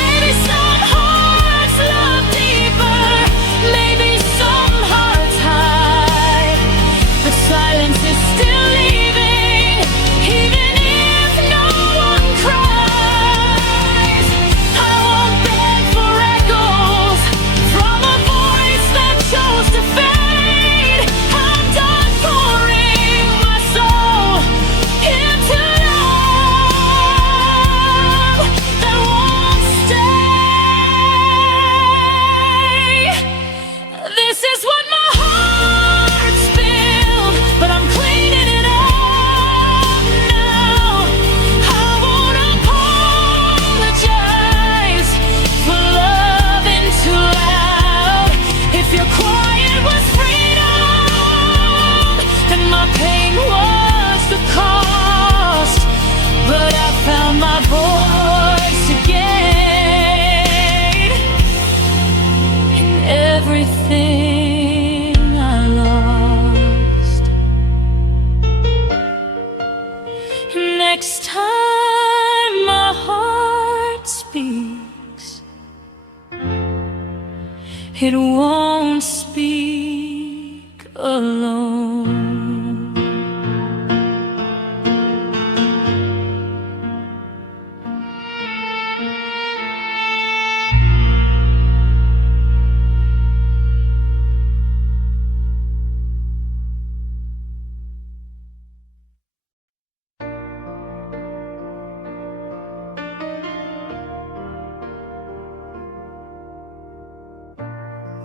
Maybe some hearts love deeper, maybe some hearts hide. The silence is still leaving, even if no one cries. I won't beg for echoes from a voice that chose to fade. I'm done pouring my soul into love that won't stay. This is what my heart's filled, but I'm cleaning it up now. I won't apologize for loving too loud. If your quiet was freedom, then my pain was the cost. But I found my voice again in everything I lost. Next time my heart speaks, it won't speak alone.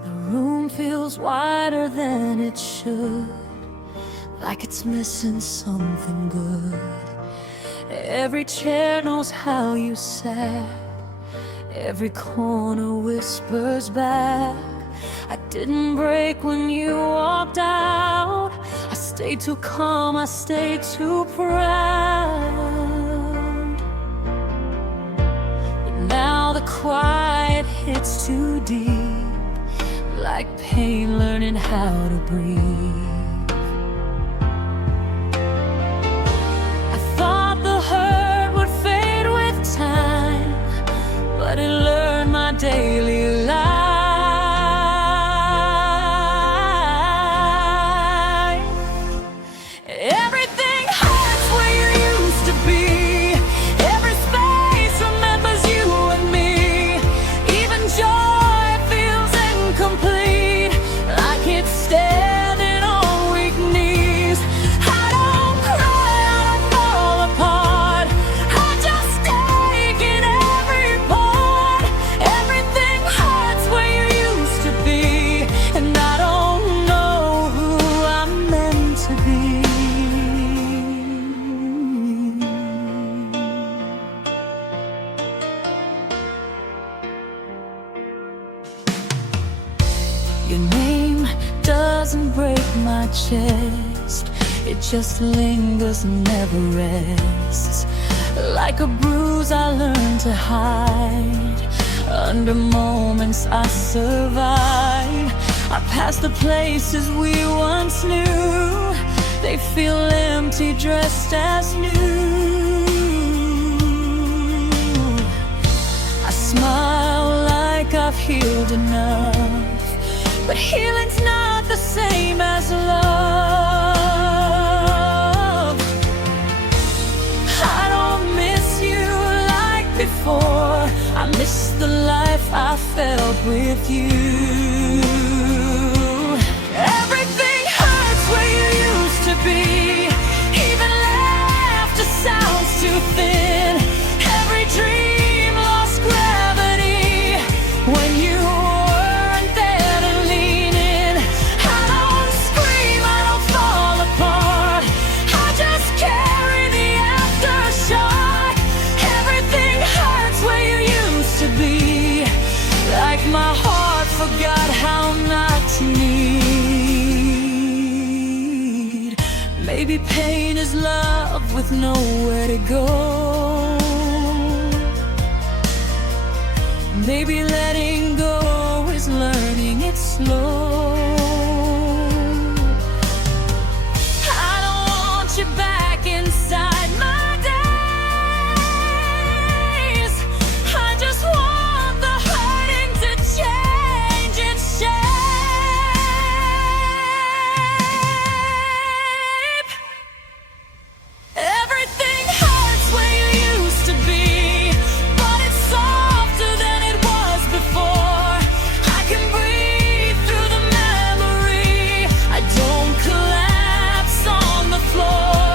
The room feels wider than it should, like it's missing something good. Every chair knows how you sat, every corner whispers back. I didn't break when you walked out, I stay too calm, I stay too proud. But now the quiet hits too deep, like pain learning how to breathe. I thought the hurt would fade with time, but it learned my daily life. Everything hurts where you used to be. Every space remembers you and me. Even joy feels incomplete, like it's standing on weak knees. I don't cry, I don't fall apart, I just take in every part. Everything hurts where you used to be, and I don't know who I'm meant to be. Your name doesn't break my chest, it just lingers and never rests. Like a bruise I learned to hide under moments I survive. I pass the places we once knew, they feel empty dressed as new. I smile like I've healed enough, but healing's not the same as love. I don't miss you like before, I miss the life I felt with you. Everything hurts where you used to be, even laughter sounds too thin. Every dream lost gravity when you weren't there to lean in. I don't scream, I don't fall apart, I just carry the aftershock. Everything hurts where you used to be, like my heart forgot how not to need. Maybe pain is love with nowhere to go. Maybe letting go is learning it slow. I don't want you back inside my days, I just want the hurting to change its shape. Everything hurts where you used to be, but it's softer than it was before. I can breathe through the memory, I don't collapse on the floor.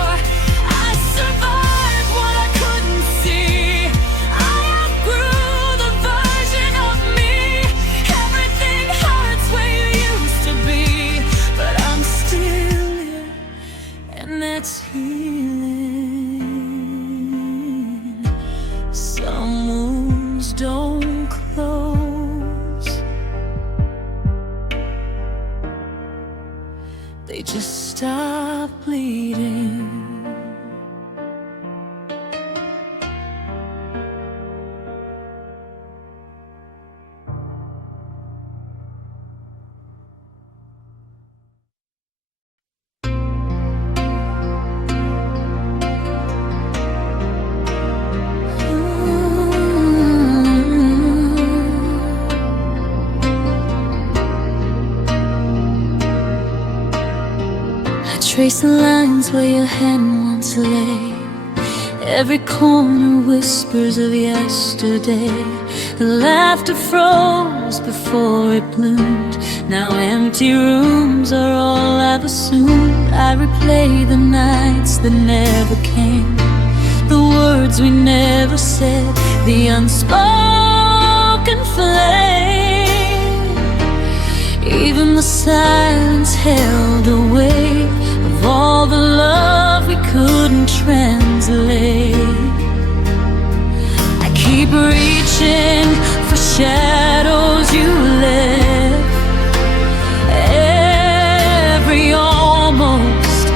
I survived what I couldn't see, I outgrew the version of me. Everything hurts where you used to be, but I'm still here, and that's healing. Some wounds don't close, they just stop bleeding. Trace the lines where your hand once lay, every corner whispers of yesterday. The laughter froze before it bloomed, now empty rooms are all I've assumed. I replay the nights that never came, the words we never said, the unspoken flame. Even the silence held the weight of all the love we couldn't translate. I keep reaching for shadows you left, every almost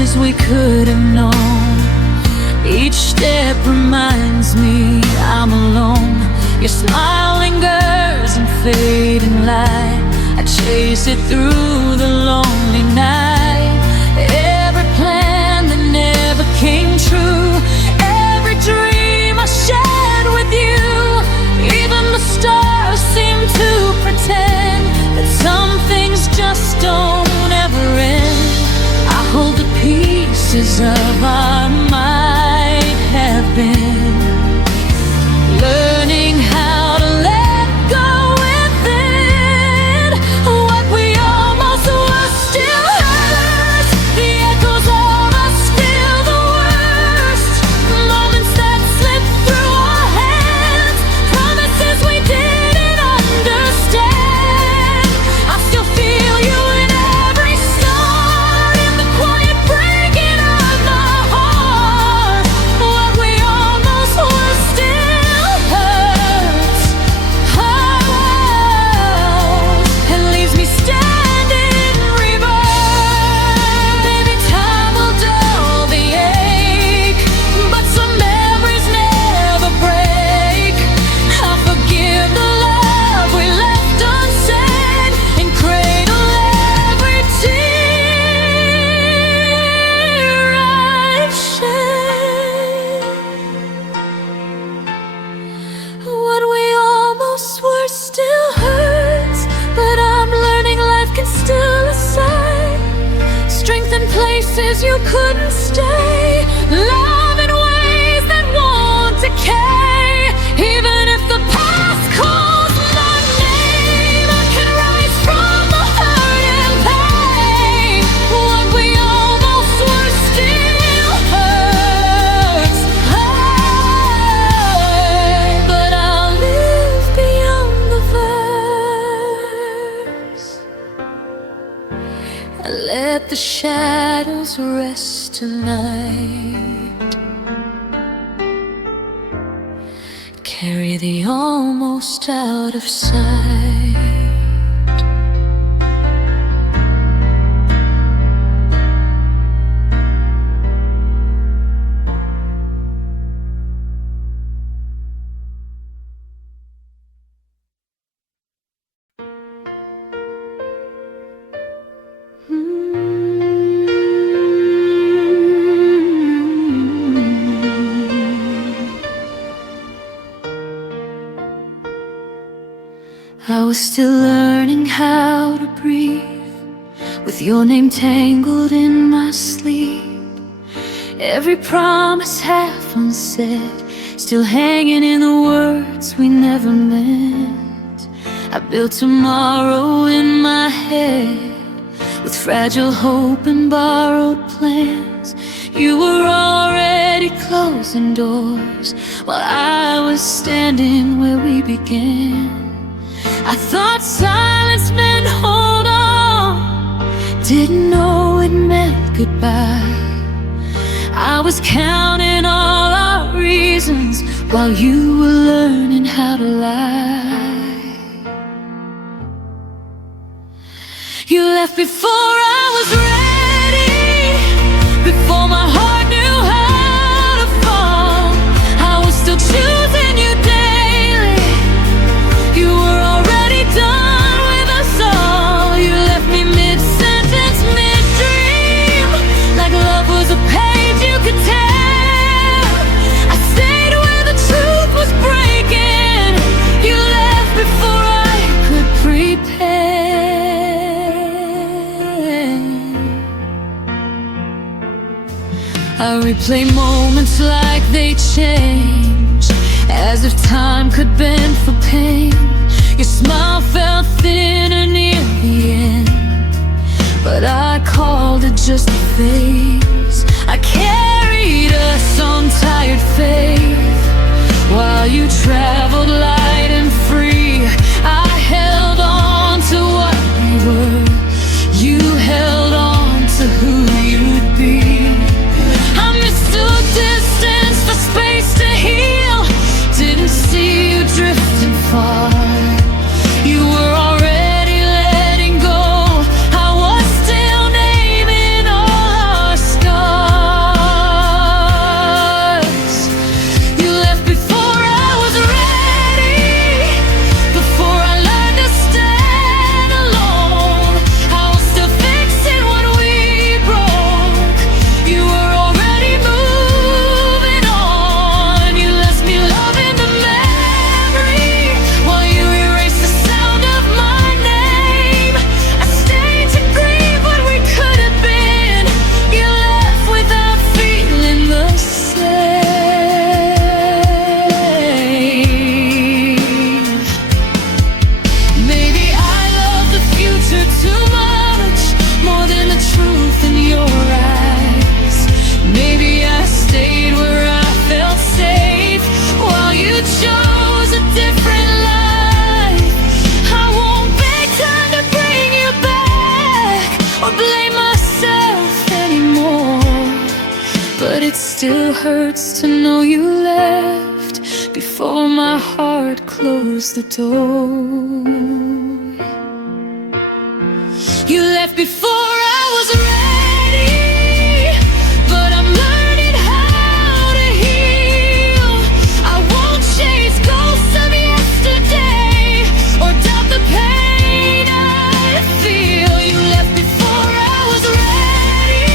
promises we could have known. Each step reminds me I'm alone. Your smile lingers in fading light. I chase it through the lonely night. Every plan that never came true, every dream I shared with you. Even the stars seem to pretend that some things just don't ever end. I hold the pieces of our might have been, learning how to let go within. What we almost were still hurts. The echoes of us feel the worst. Moments that slip through our hands, promises we didn't understand. I still feel you in every song, in the quiet breaking of my heart. What we almost were still hurts. Oh, and leaves me standing reversed. Maybe time will dull the ache, but some memories never break. I forgive the love we left unsaid, and cradle every tear I've shed. What we almost were still hurts, but I'm learning life can still assign strength in places you couldn't stay, love in ways that won't decay. Even if the past calls my name, I can rise from the hurt and pain. What we almost were still hurts. But I'll live beyond the verse. Let the shadows rest tonight. Carry the almost out of sight. I was still learning how to breathe, with your name tangled in my sleep. Every promise half unsaid, still hanging in the words we never meant. I built tomorrow in my head, with fragile hope and borrowed plans. You were already closing doors, while I was standing where we began. I thought silence meant hold on, didn't know it meant goodbye. I was counting all our reasons while you were learning how to lie. You left before I was ready, before my heart knew how to fall. I was still choosing you daily. You were already done with us all. You left me mid-sentence, mid-dream, like love was a page you could tell. I stayed where the truth was breaking. You left before I could prepare. I replay moments like they change, as if time could bend for pain. Your smile felt thinner near the end, but I called it just a phase. I carried us on tired faith, while you traveled light and free. I held on to what we were, you held on to who you'd be. I mistook distance for space to heal, didn't see you drifting far. You were already letting go, I was still naming all our scars. but it still hurts to know you left before my heart closed the door. You left before I was ready, but I'm learning how to heal. I won't chase ghosts of yesterday or doubt the pain I feel. You left before I was ready,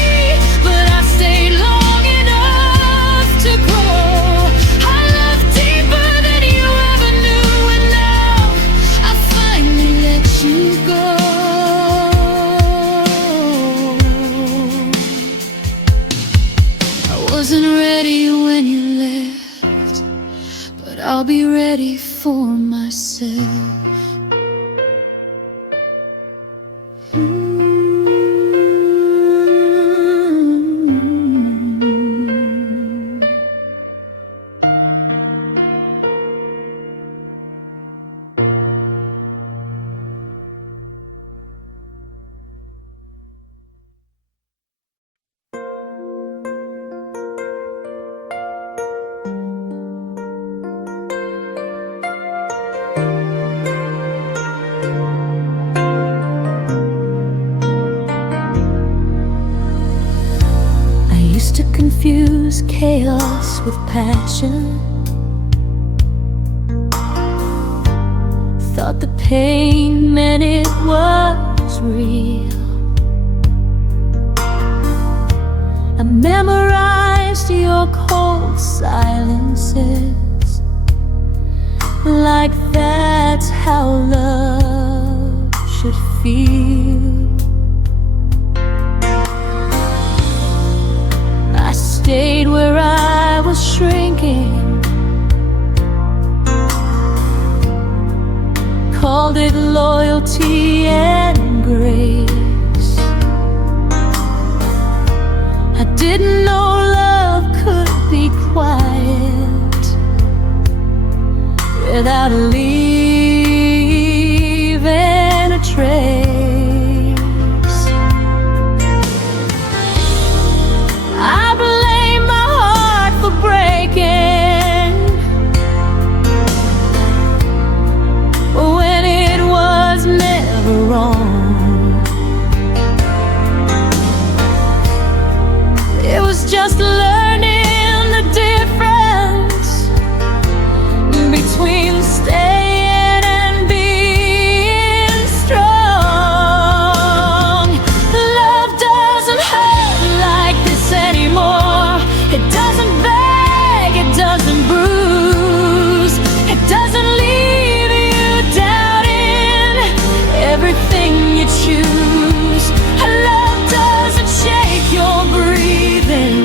but I stayed long enough to grow. I love deeper than you ever knew, and now I finally let you go. Wasn't ready when you left, but I'll be ready for myself. To confuse chaos with passion, thought the pain meant it was real. I memorized your cold silences, like that's how love should feel. Stayed where I was shrinking, called it loyalty and grace. I didn't know love could be quiet without leaving a trace. I blame my heart for breaking when it was never wrong. It was just learning the difference between staying and being strong. Love doesn't hurt like this anymore. It doesn't beg, it doesn't bruise, it doesn't leave you doubting everything you choose. Love doesn't shake your breathing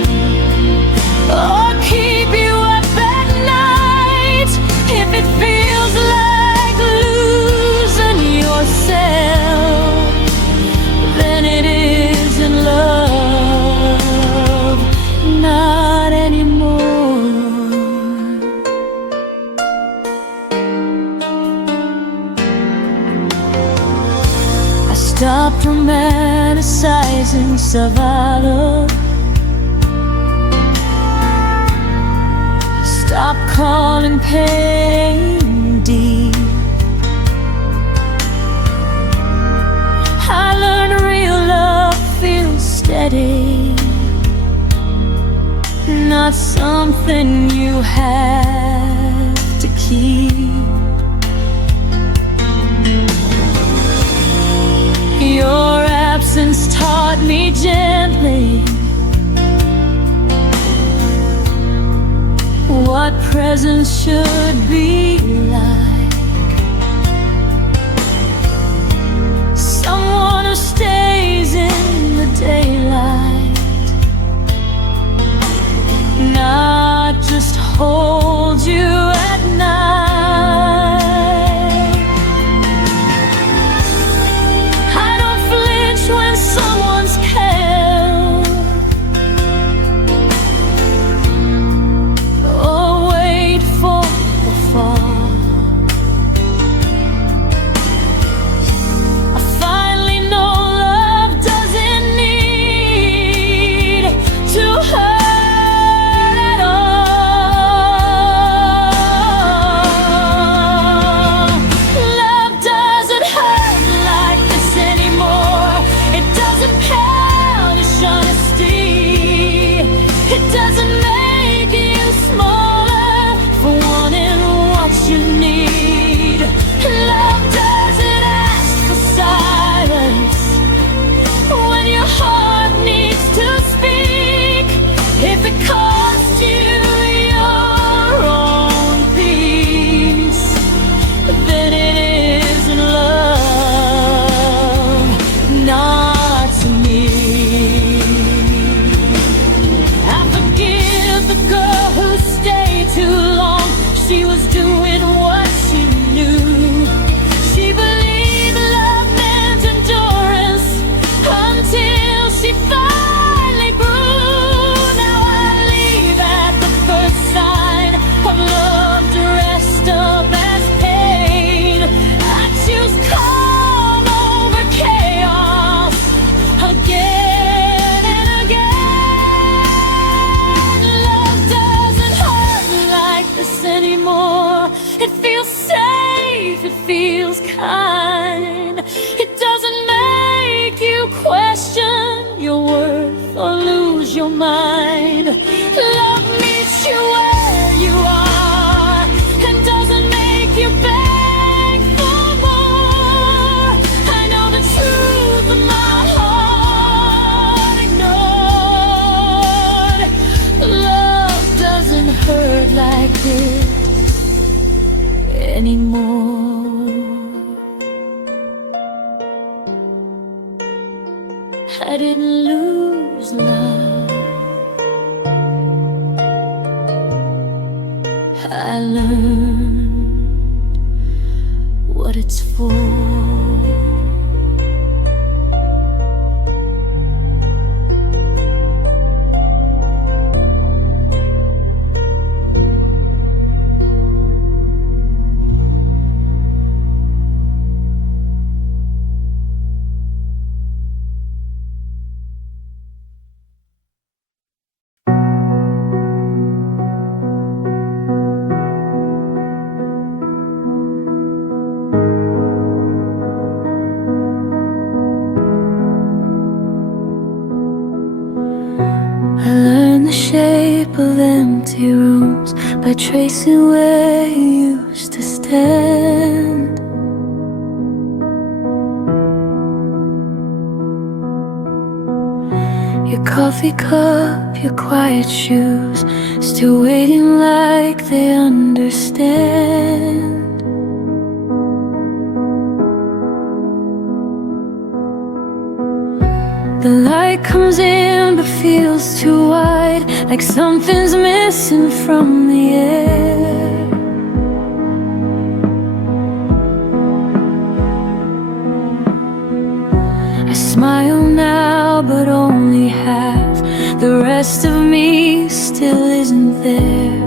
or keep you up at night. If it feels like losing yourself, then it isn't love, not anymore. I stopped romanticizing survival, stop calling pain deep. I learned real love feels steady, not something you have to keep. Your absence taught me gently what presence should be like. Someone who stays in the daylight, not just hold you at night. I don't flinch when someone's care or wait for the fall. I finally know love doesn't need to hurt doing what she knew. She believed love meant endurance until she finally grew. Now I leave at the first sign of love dressed up as pain. I choose calm over chaos again and again. Love doesn't hurt like this anymore. It feels safe, it feels kind. It doesn't make you question your worth or lose your mind. Love meets you where you are and doesn't make you beg for more. I know the truth but my heart ignored. Love doesn't hurt like this anymore. I didn't lose love, I learned what it's for. I learned the shape of empty rooms by tracing where you used to stand. Your coffee cup, your quiet shoes, still waiting like they understand. The light comes in but feels too wide, like something's missing from the air. I smile now but only half. The rest of me still isn't there.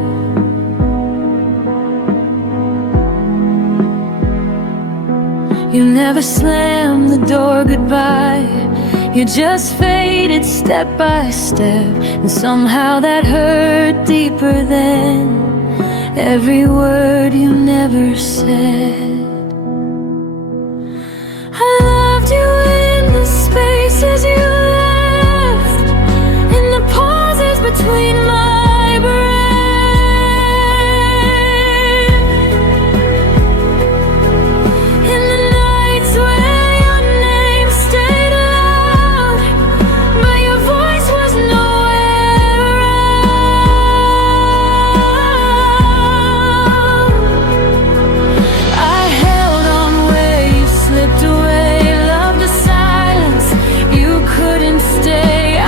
You never slammed the door goodbye. You just faded step by step, and somehow that hurt deeper than every word you never said. I loved you in the spaces you left, in the pauses between my breath, in the nights where your name stayed loud, but your voice was nowhere around. I held on where you slipped away, loved the silence, you couldn't stay. I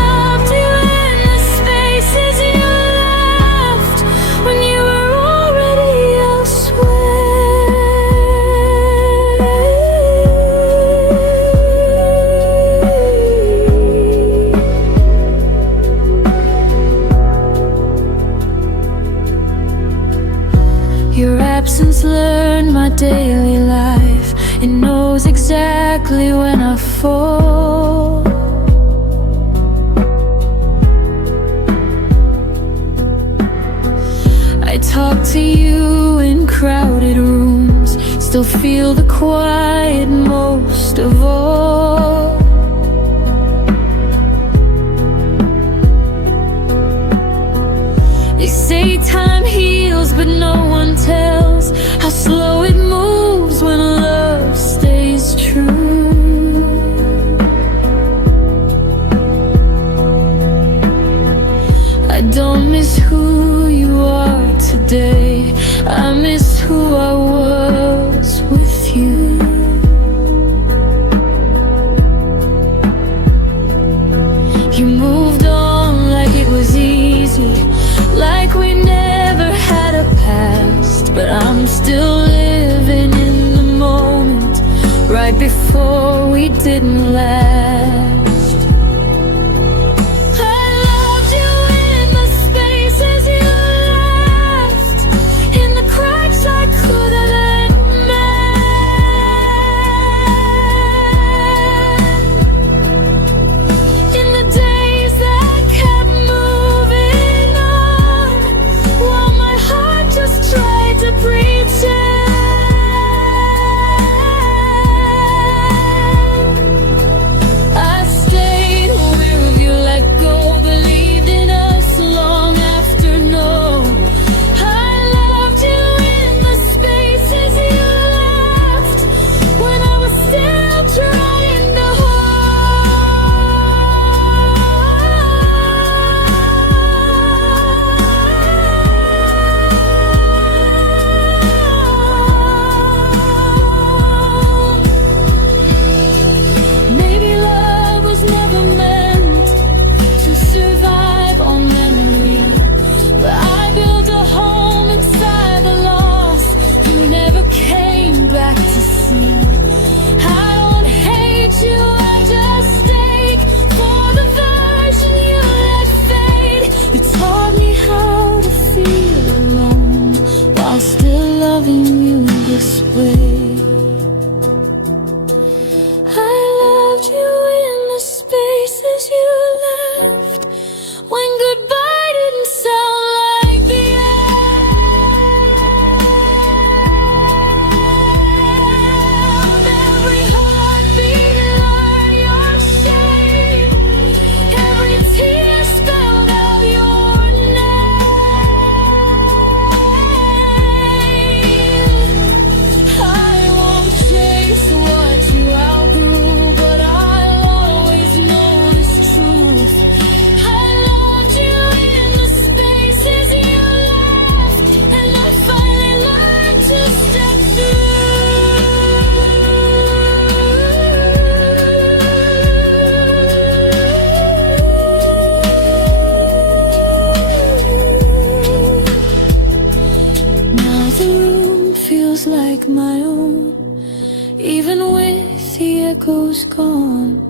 loved you in the spaces you left when you were already elsewhere. Your absence learned my daily life. It knows exactly when I fall. I talk to you in crowded rooms, still feel the quiet most of all. They say time heals, but no one tells how slow it moves when love stays true. I don't miss who you are today, I miss who I was with you. You moved on like it was easy, like we never had a past. still living in the moment, right before we didn't last. I loved you in the spaces you left, in the cracks I could have like my own, even with the echoes gone.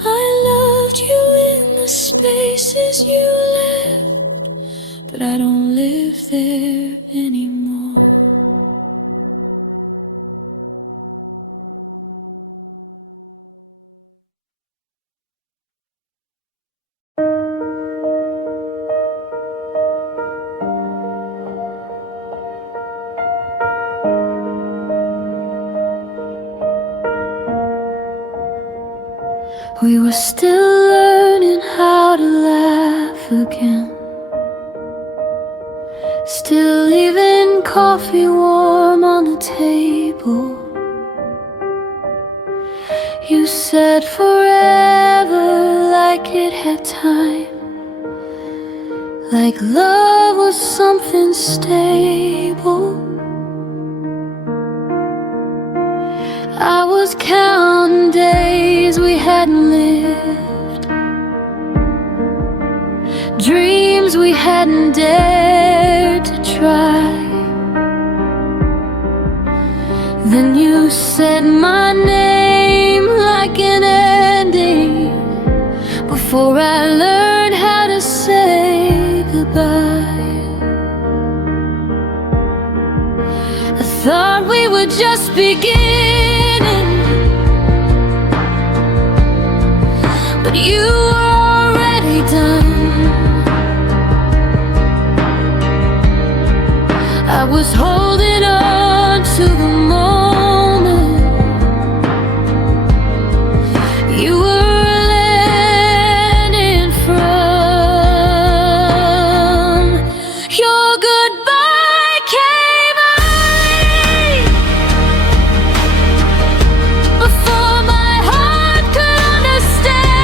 I loved you in the spaces you left, but I don't live there anymore. We were still learning how to laugh again, still leaving coffee warm on the table. You said forever like it had time, like love was something stable. I was counting days we hadn't lived, dreams we hadn't dared to try. Then you said my name like an ending, before I learned how to say goodbye. I thought we were just beginning, but you were already done. I was holding on to the moment you were landing from. Your goodbye came early, before my heart could understand.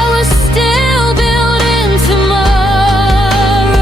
I was still building tomorrow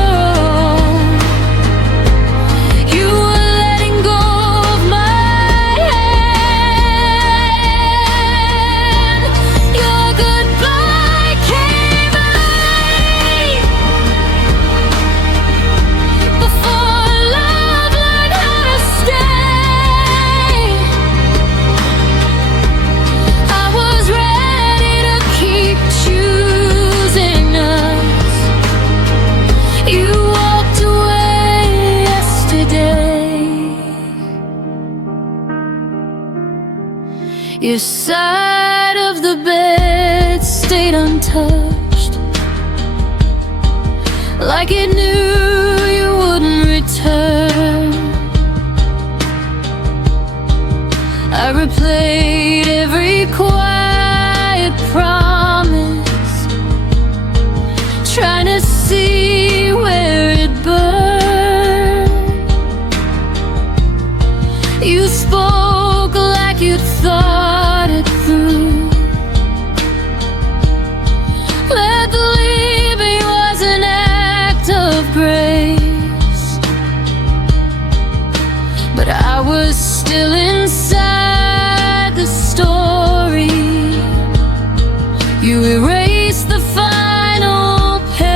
Your side of the bed stayed untouched, like it knew you wouldn't return. I replayed every quiet promise, trying to see where it burned. You spoke like you'd thought it through, that the leaving was an act of grace. But I was still inside the story. You erased the final page.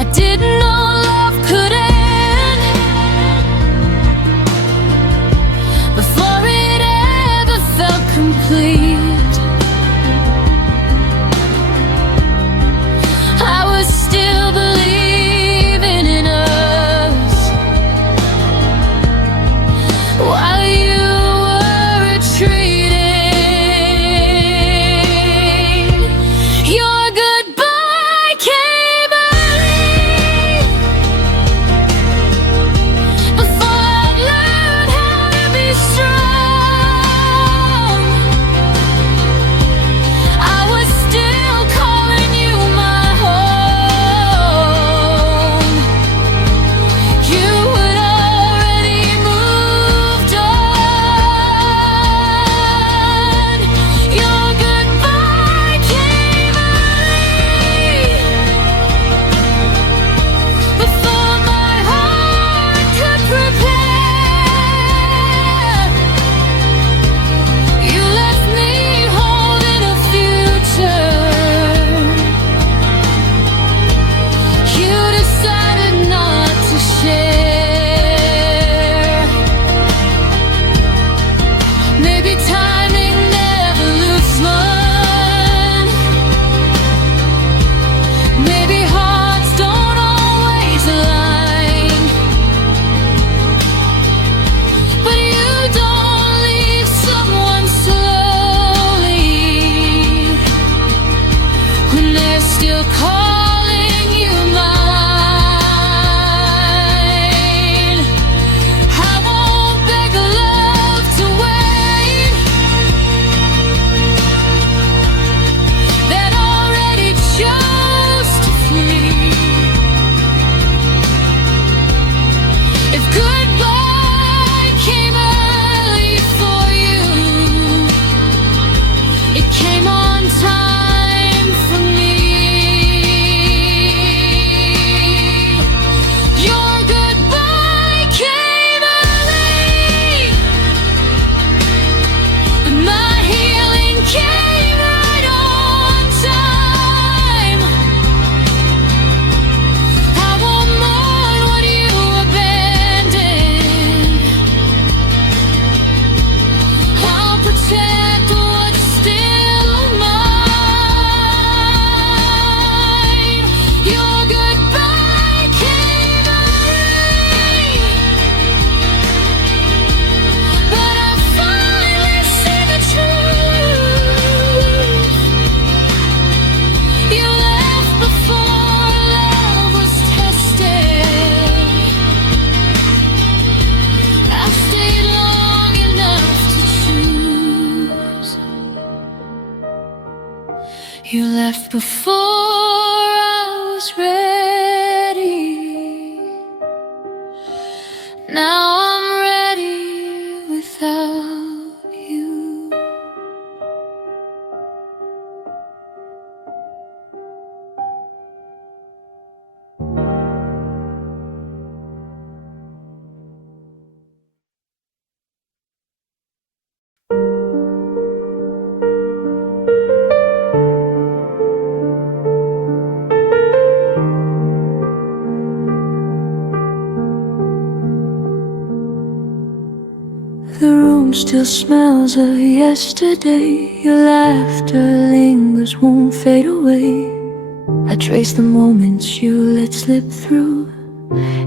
I didn't know love could end before it ever felt complete. I was still believing in us while you were retreating. Your goodbye came early, before I'd learned how to be strong. I was still calling you my home. You had already moved on. Your goodbye came early, before my heart could prepare. You left me holding a future. You decided not to share. Maybe timing never looks one. Maybe hearts don't always align. But you don't leave someone slowly when they're still calling you mine. I won't beg love to wait, that already chose to flee. If goodbye came early for you, it came on time for me. Your goodbye came early, but my healing came right on time. I won't mourn what you abandoned. I'll protect what's still mine. Your goodbye came early, but I finally see the truth. You left before love was tested. I stayed long enough to choose. You left before I was ready. Now I'm ready without you. The room still smells of yesterday. Your laughter lingers, won't fade away. I trace the moments you let slip through,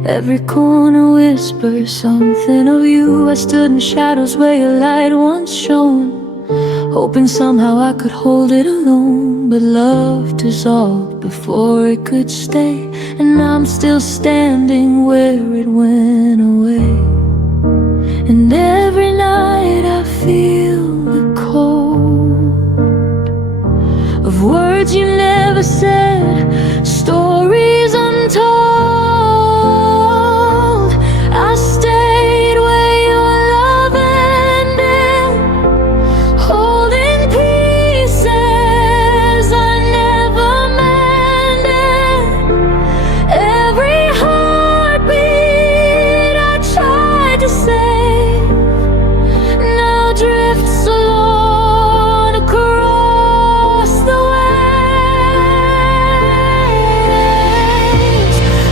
Every corner whispers something of you. I stood in shadows where your light once shone, hoping somehow I could hold it alone. But love dissolved before it could stay, and I'm still standing where it went away. And every night I feel the cold of words you never said, stories untold. I stayed where your love ended, holding pieces I never mended. Every heartbeat I tried to save now drifts alone across the waves.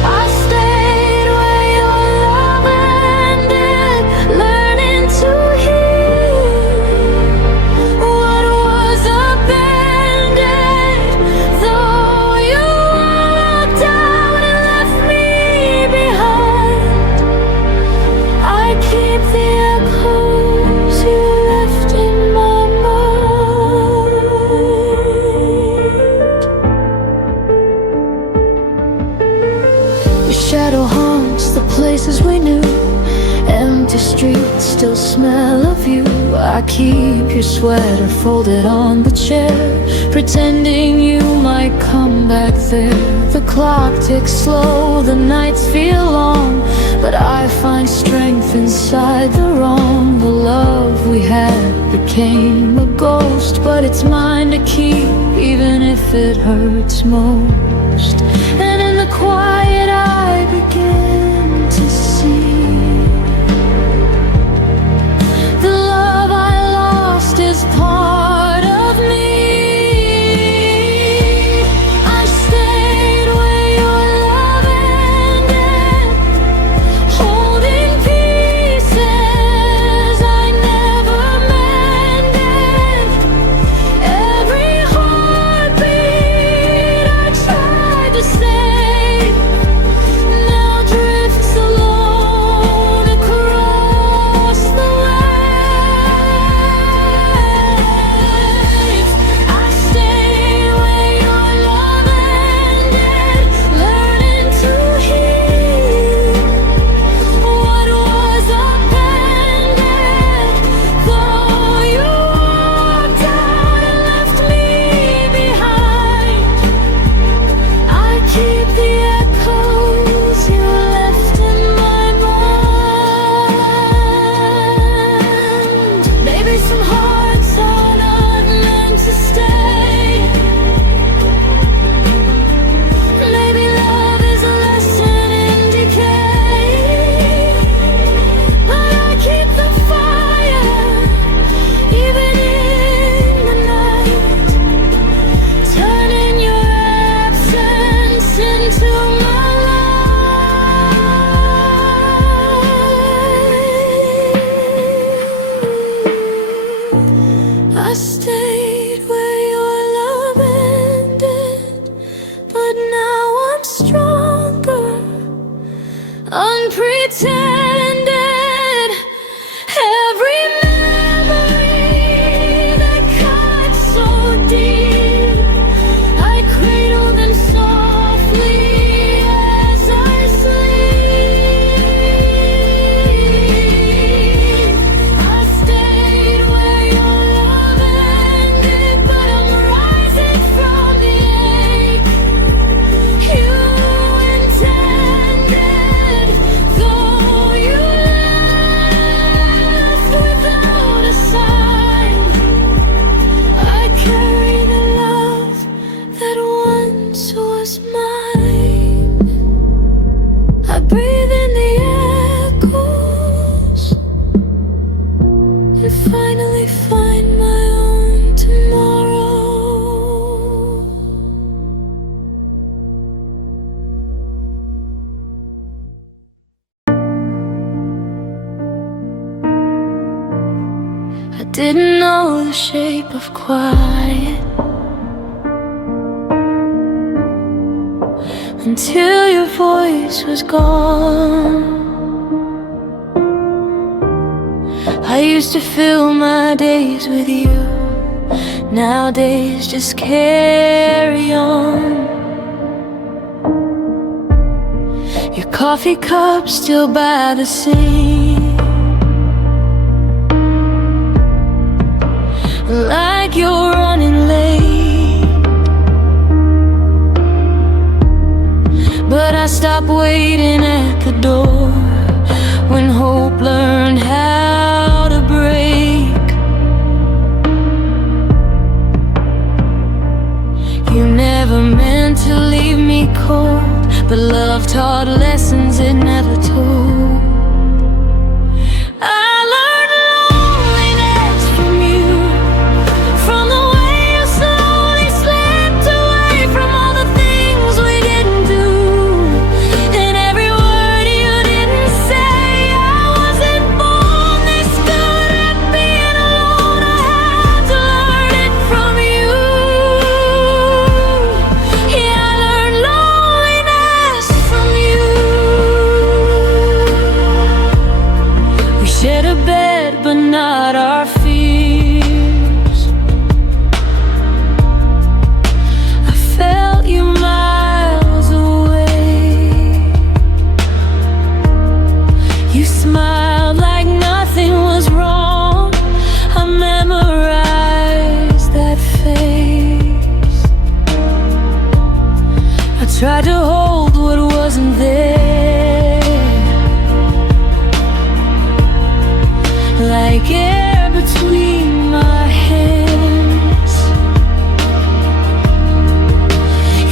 I stayed where your love ended, learning to heal what was abandoned. Though you walked out and left me behind, I keep the echoes you left in my mind. Your shadow haunts the places we knew, empty streets still smell of you. I keep your sweater folded on the chair, pretending you might come back there. The clock ticks slow, the nights feel long, but I find strength inside the wrong. The love we had became a ghost, but it's mine to keep, even if it hurts most. And in the quiet I begin to see the love I lost is part of me. I stayed where your love ended, holding pieces I never mended. Every heartbeat I tried to save now drifts alone across the waves. I stayed where your love ended, learning to heal what was abandoned. Though you walked out and left me behind, I keep the echoes you left in my mind. Maybe some hearts are not meant to stay. Maybe love is a lesson in decay. But I keep the fire, even in the night, turning your absence into my light. I stayed where your love ended, but now I'm stronger, unpretended. Every memory that cut so deep, I cradle them softly as I sleep. I stayed where your love ended, but I'm rising from the ache you intended. Though you left without a sign, I carry the love that once was mine. I breathe in the echoes and finally find my own tomorrow. I didn't know the shape of quiet until your voice was gone. I used to fill my days with you, nowadays just carry on. Your coffee cup still by the sink, like you're running late. But I stopped waiting at the door when hope learned how to break. You never meant to leave me cold, but love taught lessons it never told. I learned loneliness from you, from the way you slowly slipped away from all the things we didn't do, and every word you didn't say. I wasn't born this good at being alone. I had to learn it from you. Yeah, I learned loneliness from you. We shared a bed, but not our fears. I felt you miles away. You smiled like nothing was wrong. I memorized that face. I tried to hold what wasn't there, like air between my hands.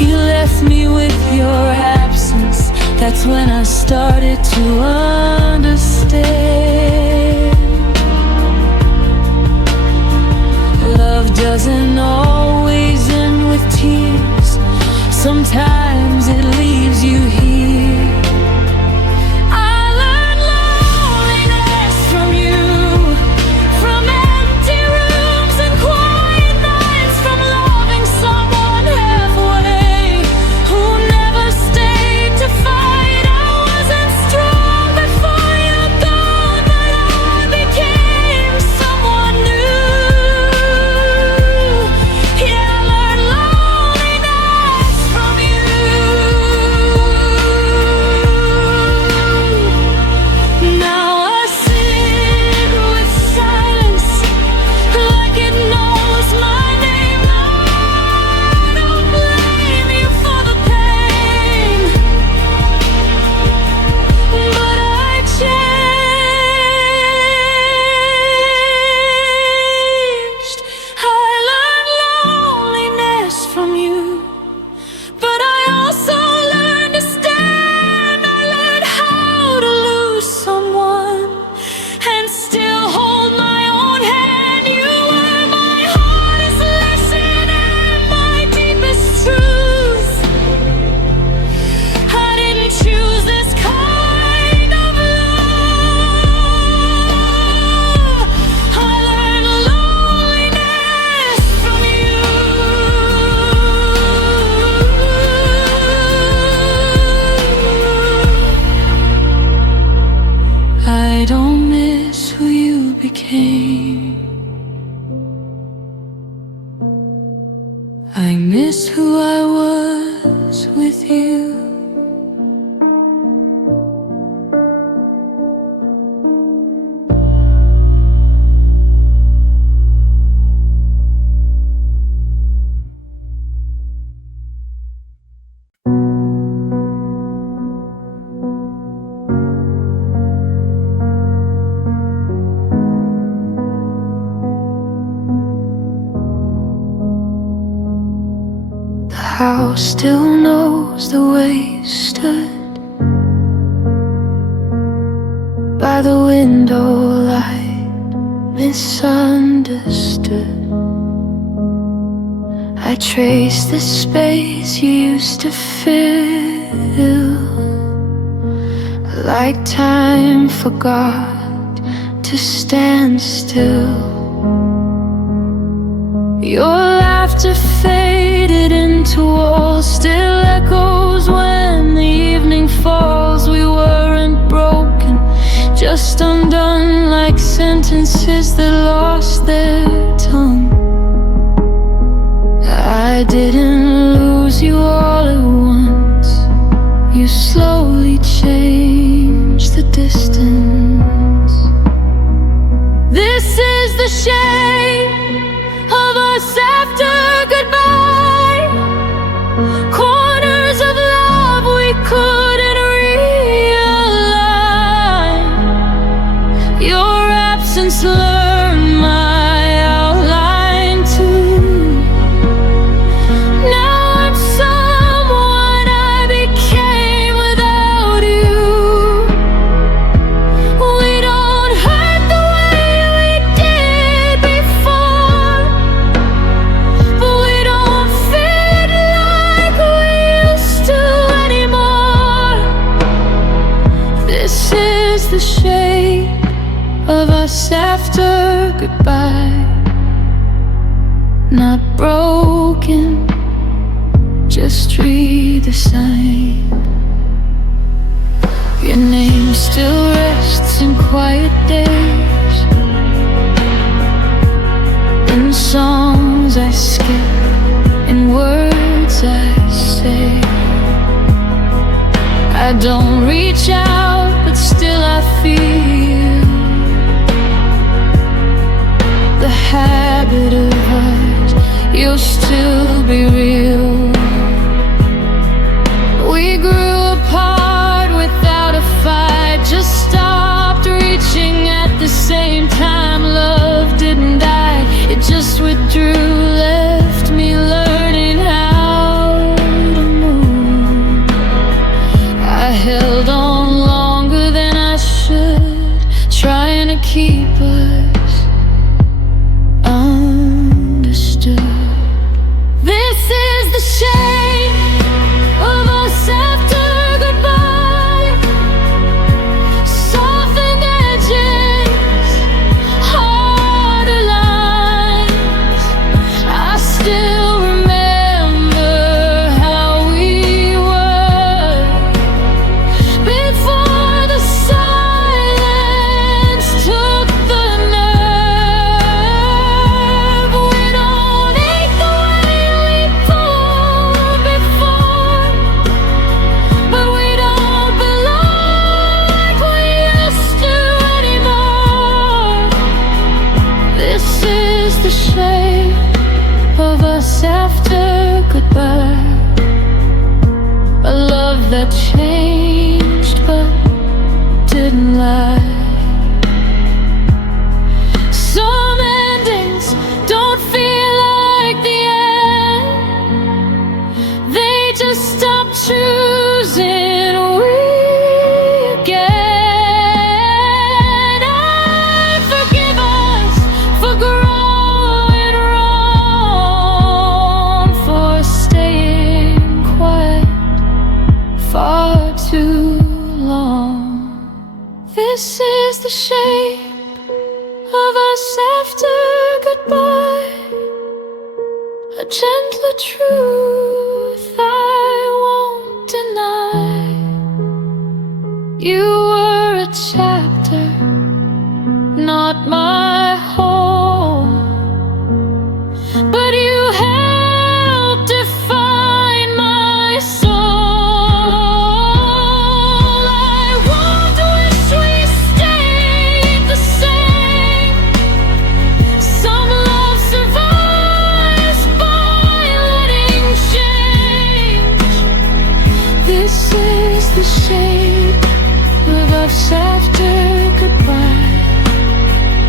You left me with your absence. That's when I started to understand. Love doesn't always end with tears. Sometimes it leaves you here. I learned loneliness from you, from empty rooms and quiet nights, from loving someone halfway who never stayed to fight. I wasn't strong before you're gone, but I became someone new. Yeah, I learned loneliness from you. Now I sit with silence like it knows my name. No, I don't blame you for the pain, but I changed. I learned loneliness from you, but I also learned to stand. I learned how to lose someone and still hold my own hand. You were my hardest lesson and my deepest truth. I didn't choose this kind of love. I learned loneliness from you. I don't miss who you became. I miss who I was with you. The house still knows the way you stood by the window, light misunderstood. I trace the space you used to fill, like time forgot to stand still. Your laughter faded into walls, still echoes when falls, we weren't broken, just undone like sentences that lost their tongue. I didn't lose you all at once, you slowly changed the distance. This is the shape of us after goodbye, corners of love we couldn't realign. Your absence learned my outline too. Now I'm someone I became without you. We don't hurt the way we did before, but we don't fit like we used to anymore. This is the shape of us after goodbye. Not broken, just redesigned. Your name still rests in quiet days, in songs I skip, in words I say. I don't reach out, but still I feel the habit of us. You'll still be real. We grew apart without a fight, just stopped reaching at the same time. Love didn't die, it just withdrew, left me learning how to move. I held on longer than I should, trying to keep us understood. This is the shape of us after goodbye. Softened edges, harder lines. I still remember how we were before the silence took the nerve. We don't ache the way we pulled before, but we don't belong like we used to anymore. This is the shape of us after goodbye. A love that changed but didn't lie. Some endings don't feel like the end, they just stop choosing we again. I forgive us for growing wrong, for staying quiet far too long. This is the shape of us after goodbye, a gentler truth I won't deny. You were a chapter, not my home, but you helped define my soul. I won't wish we stayed the same. Some love survives by letting change. This is the shape of us after goodbye.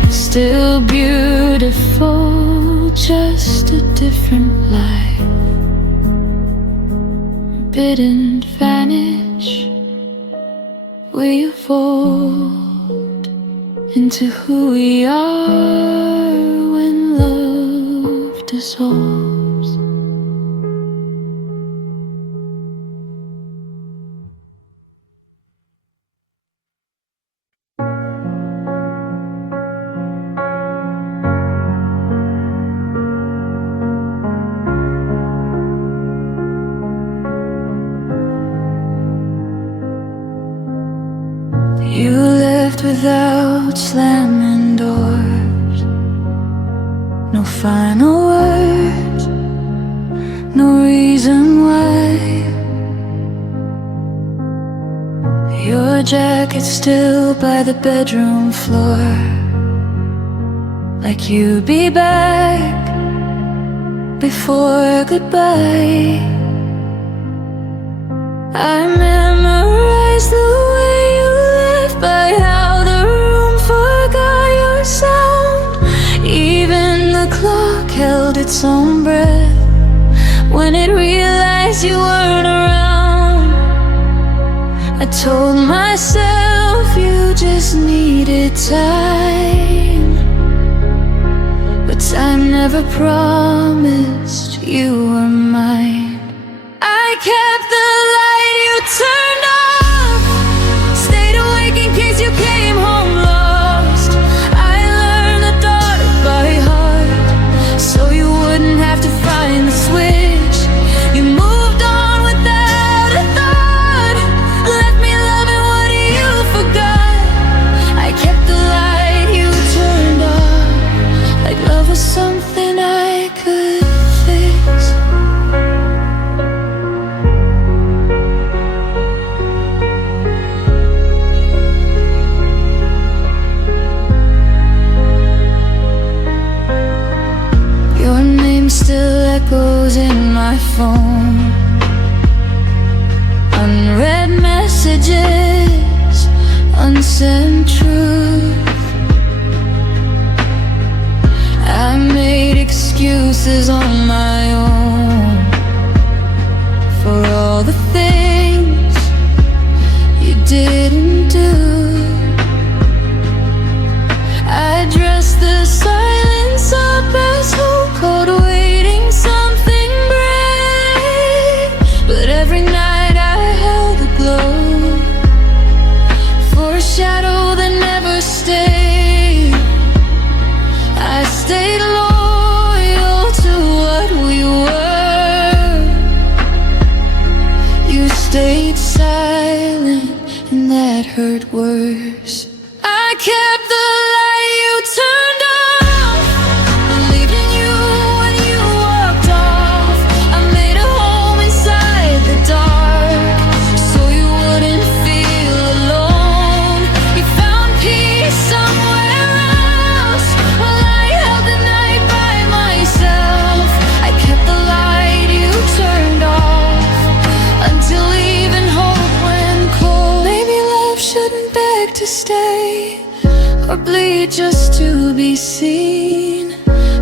Still beautiful, just a different life. Didn't vanish, we evolved into who we are when love dissolves. without slamming doors. No final words, no reason why. Your jacket's still by the bedroom floor, like you'd be back before goodbye. I memorized the way you left, by how the room forgot your sound. Even the clock held its own breath when it realized you weren't around. I told myself you just needed time, but time never promised you were mine. I kept the light you turned off, stayed awake in case you came home lost. I learned the dark by heart, so you wouldn't have to find the switch. You moved on without a thought, left me loving what you forgot. I kept the light you turned off, like love was something I could fix. Your name still echoes in my phone. Unread messages, unsent truth. I made excuses on my own for all the things you didn't do. I dressed the silence up as hope, cold waiting something bright. But every night I held a glow for a shadow that never stayed. I stayed loyal to what we were. You stayed silent, and that hurt worse. I kept the light you turned off, believed in you when you walked off. I made a home inside the dark, so you wouldn't feel alone. You found peace somewhere else, while I held the night by myself. I kept the light you turned off, until even hope went cold. Maybe love shouldn't beg to stay, or bleed just to be seen.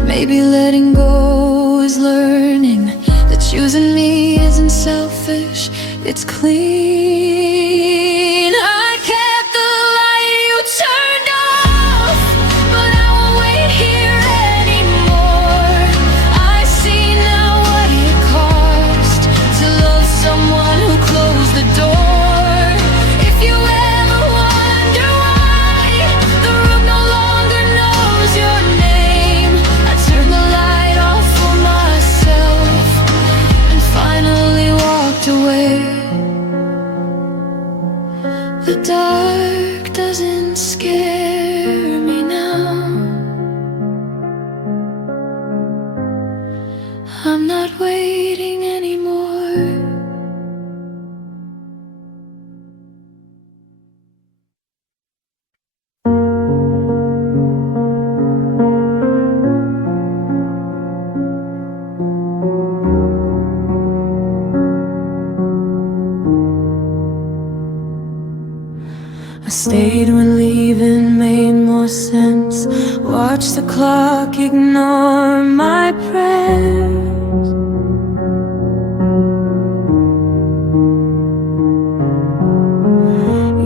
Maybe letting go is learning that choosing me isn't selfish, it's clean. I kept the light you turned off, but I won't wait here anymore. I see now what it cost to love someone who closed the door. If you ever wonder why the room no longer knows your name, I turned the light off for myself and finally walked away. The dark doesn't scare me now. I'm not waiting anymore. I stayed when leaving made more sense. Watch the clock ignore my prayers.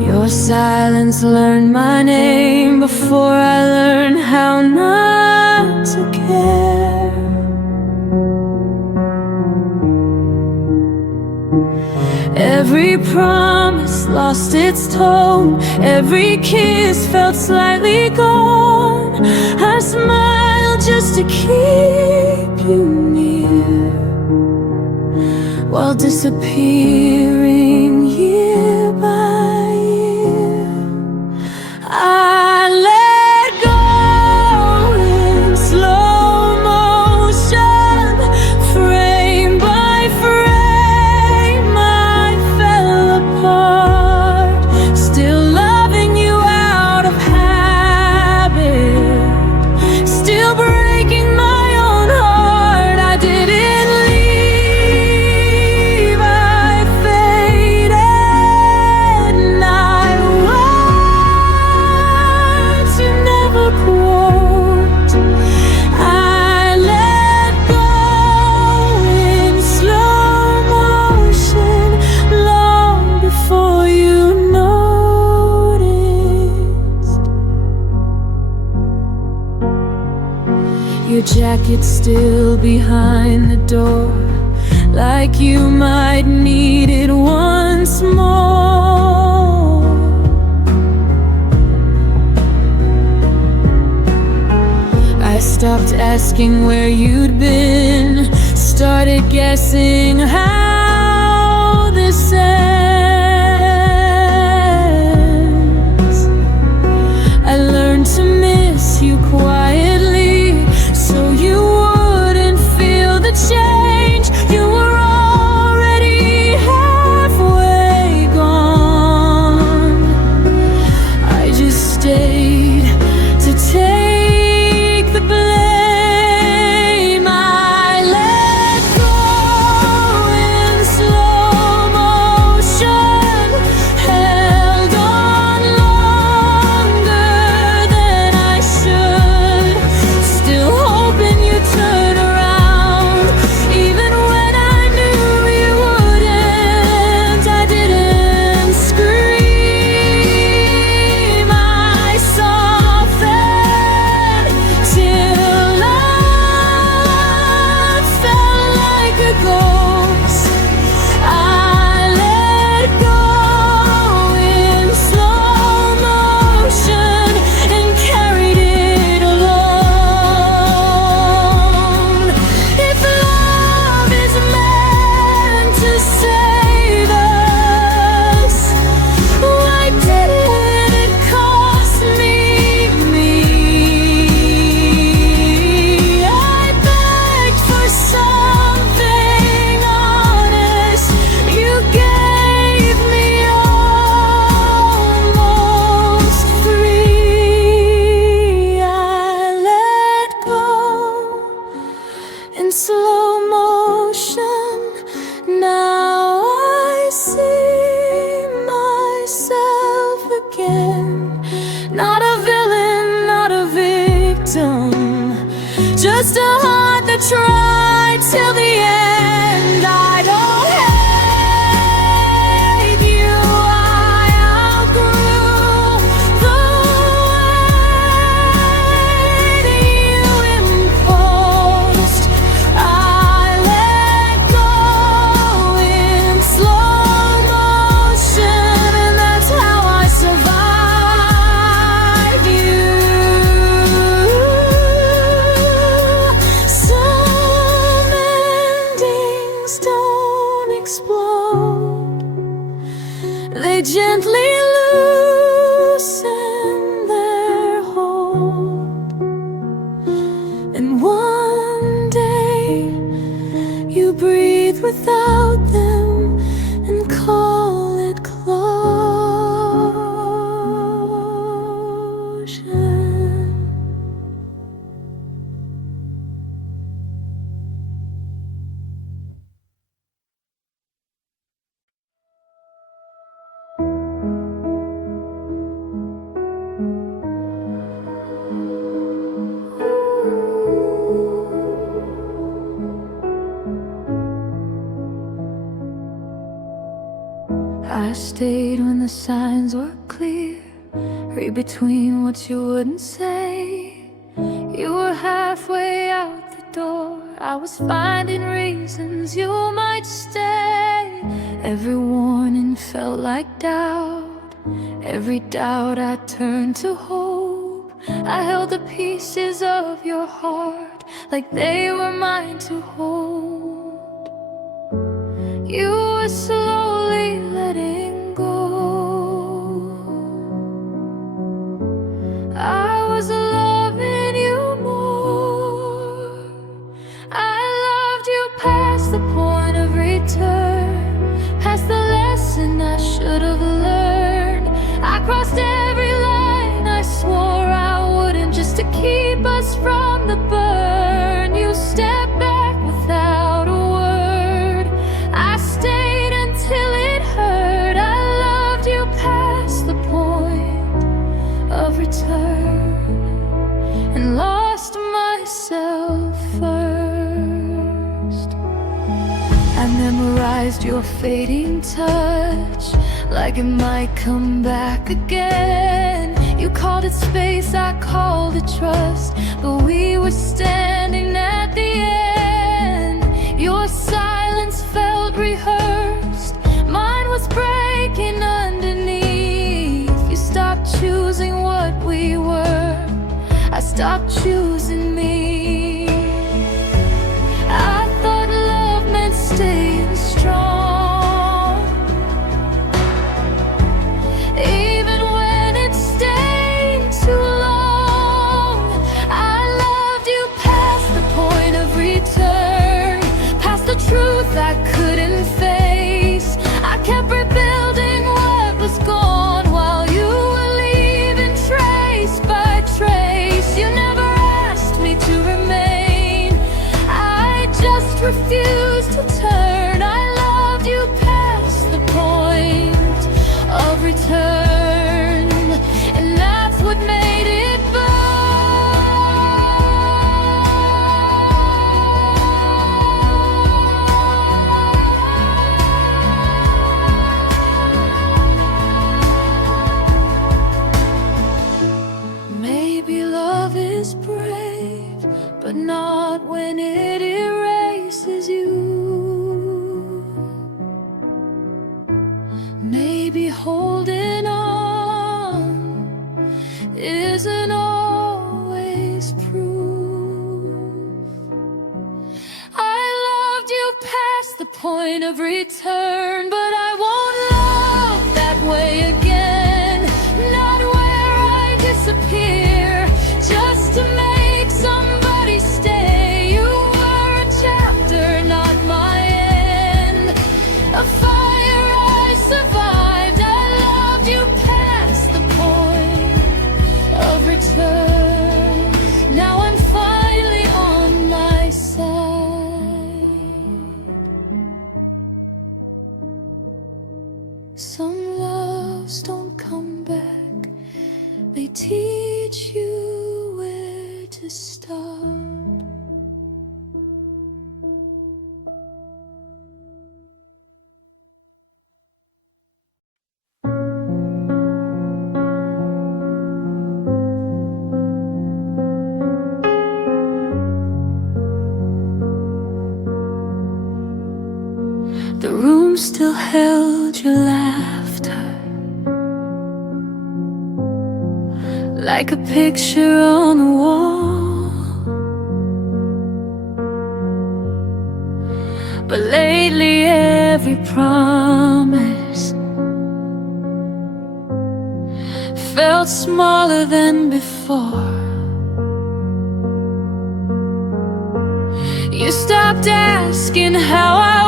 Your silence learned my name before I learned how not to care. Every promise lost its tone, every kiss felt slightly gone. I smiled just to keep you near, while disappearing year by year. jacket still behind the door, like you might need it once more. I stopped asking where you'd been, started guessing how this ends. I learned to miss you quietly, so you wouldn't feel the change. You were already halfway gone. I just stayed to take the blame. I let go in slow motion, held on longer than I should, still hoping you'd turn around, even when I knew you wouldn't. I didn't scream, I softened till love felt like a ghost. I let go in slow motion and carried it alone. If love is meant to save us, why did it cost me? I begged for something honest. You gave me almost free. I let go in slow motion. Now I see myself again. Not a villain, not a victim, just a heart that tried till the end. I don't hate you, I outgrew the way that you imposed. I let go in slow motion, and that's how I survived you. Some endings don't explode, they gently loosen their hold, and one day you breathe without them and call it closure. I stayed when the signs were clear, read between what you wouldn't say. You were halfway out the door, I was finding reasons you might stay. Every warning felt like doubt, every doubt I turned to hope. I held the pieces of your heart like they were mine to hold. You were slowly letting go. I was loving you more. I loved you past the point of return, past the lesson I should have learned. I crossed every line I swore I wouldn't, just to keep us from the burn. You stepped back without a word. I stayed until it hurt. I loved you past the point of return and lost myself first. I memorized your fading touch like it might come back again. You called it space, I called it trust, but we were standing now the end. Your silence felt rehearsed, mine was breaking underneath. You stopped choosing what we were, I stopped choosing me. I thought love meant staying strong, even when it stayed too long. I loved you past the point of return, past the truth I couldn't face. I kept rebuilding what was gone while you were leaving trace by trace. You never asked me to remain, I just refused to turn. I loved you past the point of return, and that's what made it burn. Maybe love is brave, but not when it erases you. Maybe holding on isn't always proof. I loved you past the point of return, but I won't love that way again. Not where I disappear just to make somebody stay. You were a chapter, not my end, a fire I survived. I loved you past the point of return. Now I'm finally on my side. Some loves don't come back, they teach you where to start. The room still held your laughter, like a picture on the wall. But lately every promise felt smaller than before. You stopped asking how I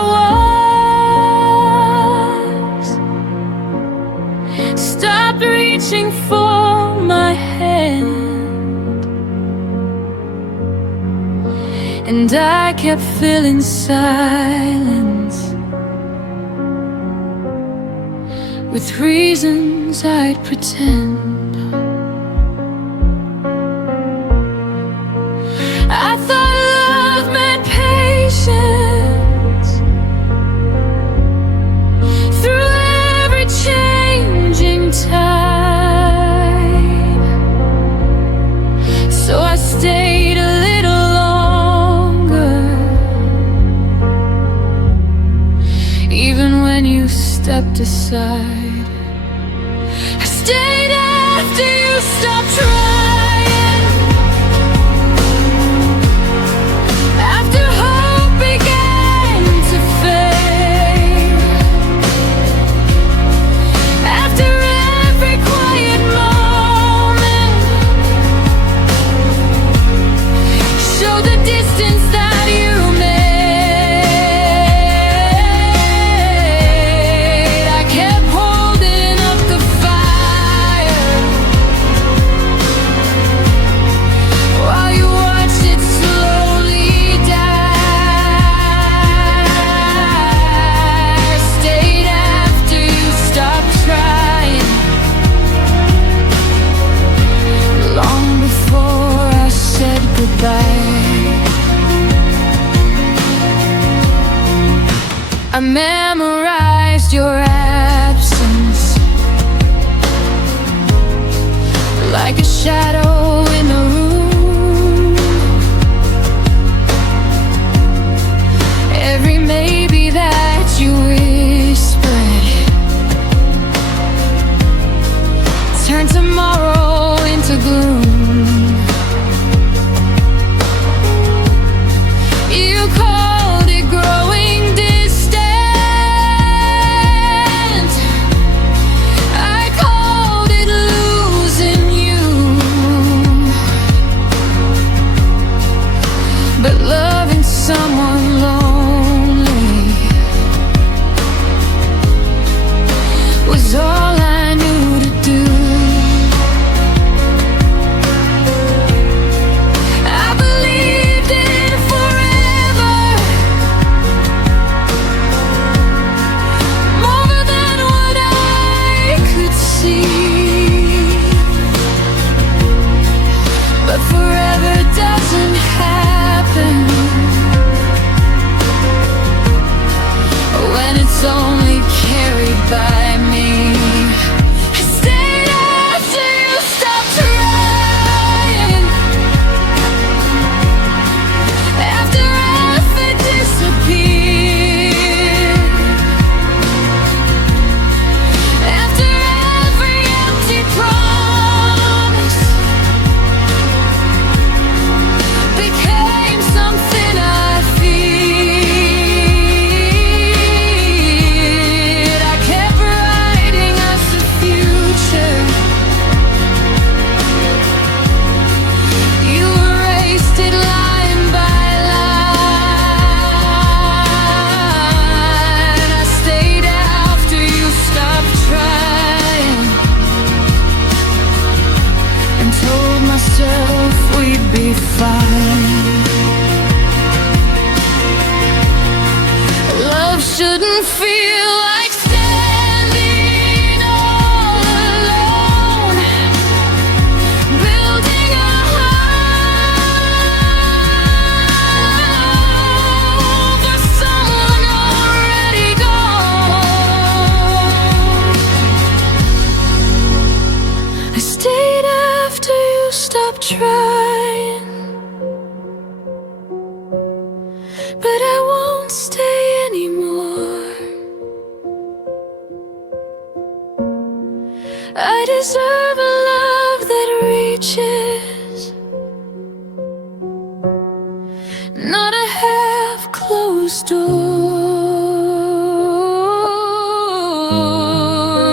was, stopped reaching for my hand, and I kept filling silence with reasons I'd pretend. I thought love meant patience through every changing tide, so I stayed a little longer, even when you stepped aside. I stayed after you stopped trying, after hope began to fade, after every quiet moment showed the distance that you made. I kept holding up the fire while you watched it slowly die. Stayed after you stopped trying, long before I said goodbye. I memorized your absence like a shadow in a room. shouldn't feel like standing all alone, building a home for someone already gone. I stayed after you stopped trying, but I won't stay anymore. I deserve a love that reaches, not a half-closed door.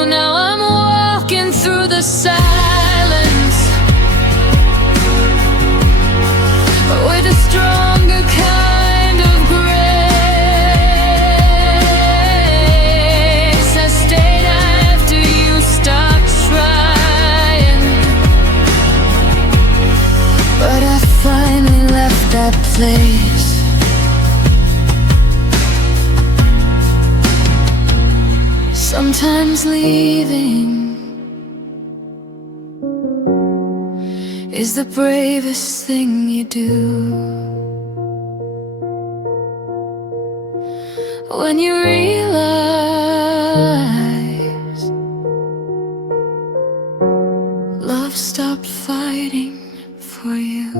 Now I'm walking through the silence with a stronger kind of grace. I stayed after you stopped trying, but I finally left that place. Sometimes leaving is the bravest thing you do. When you realize love stopped fighting for you.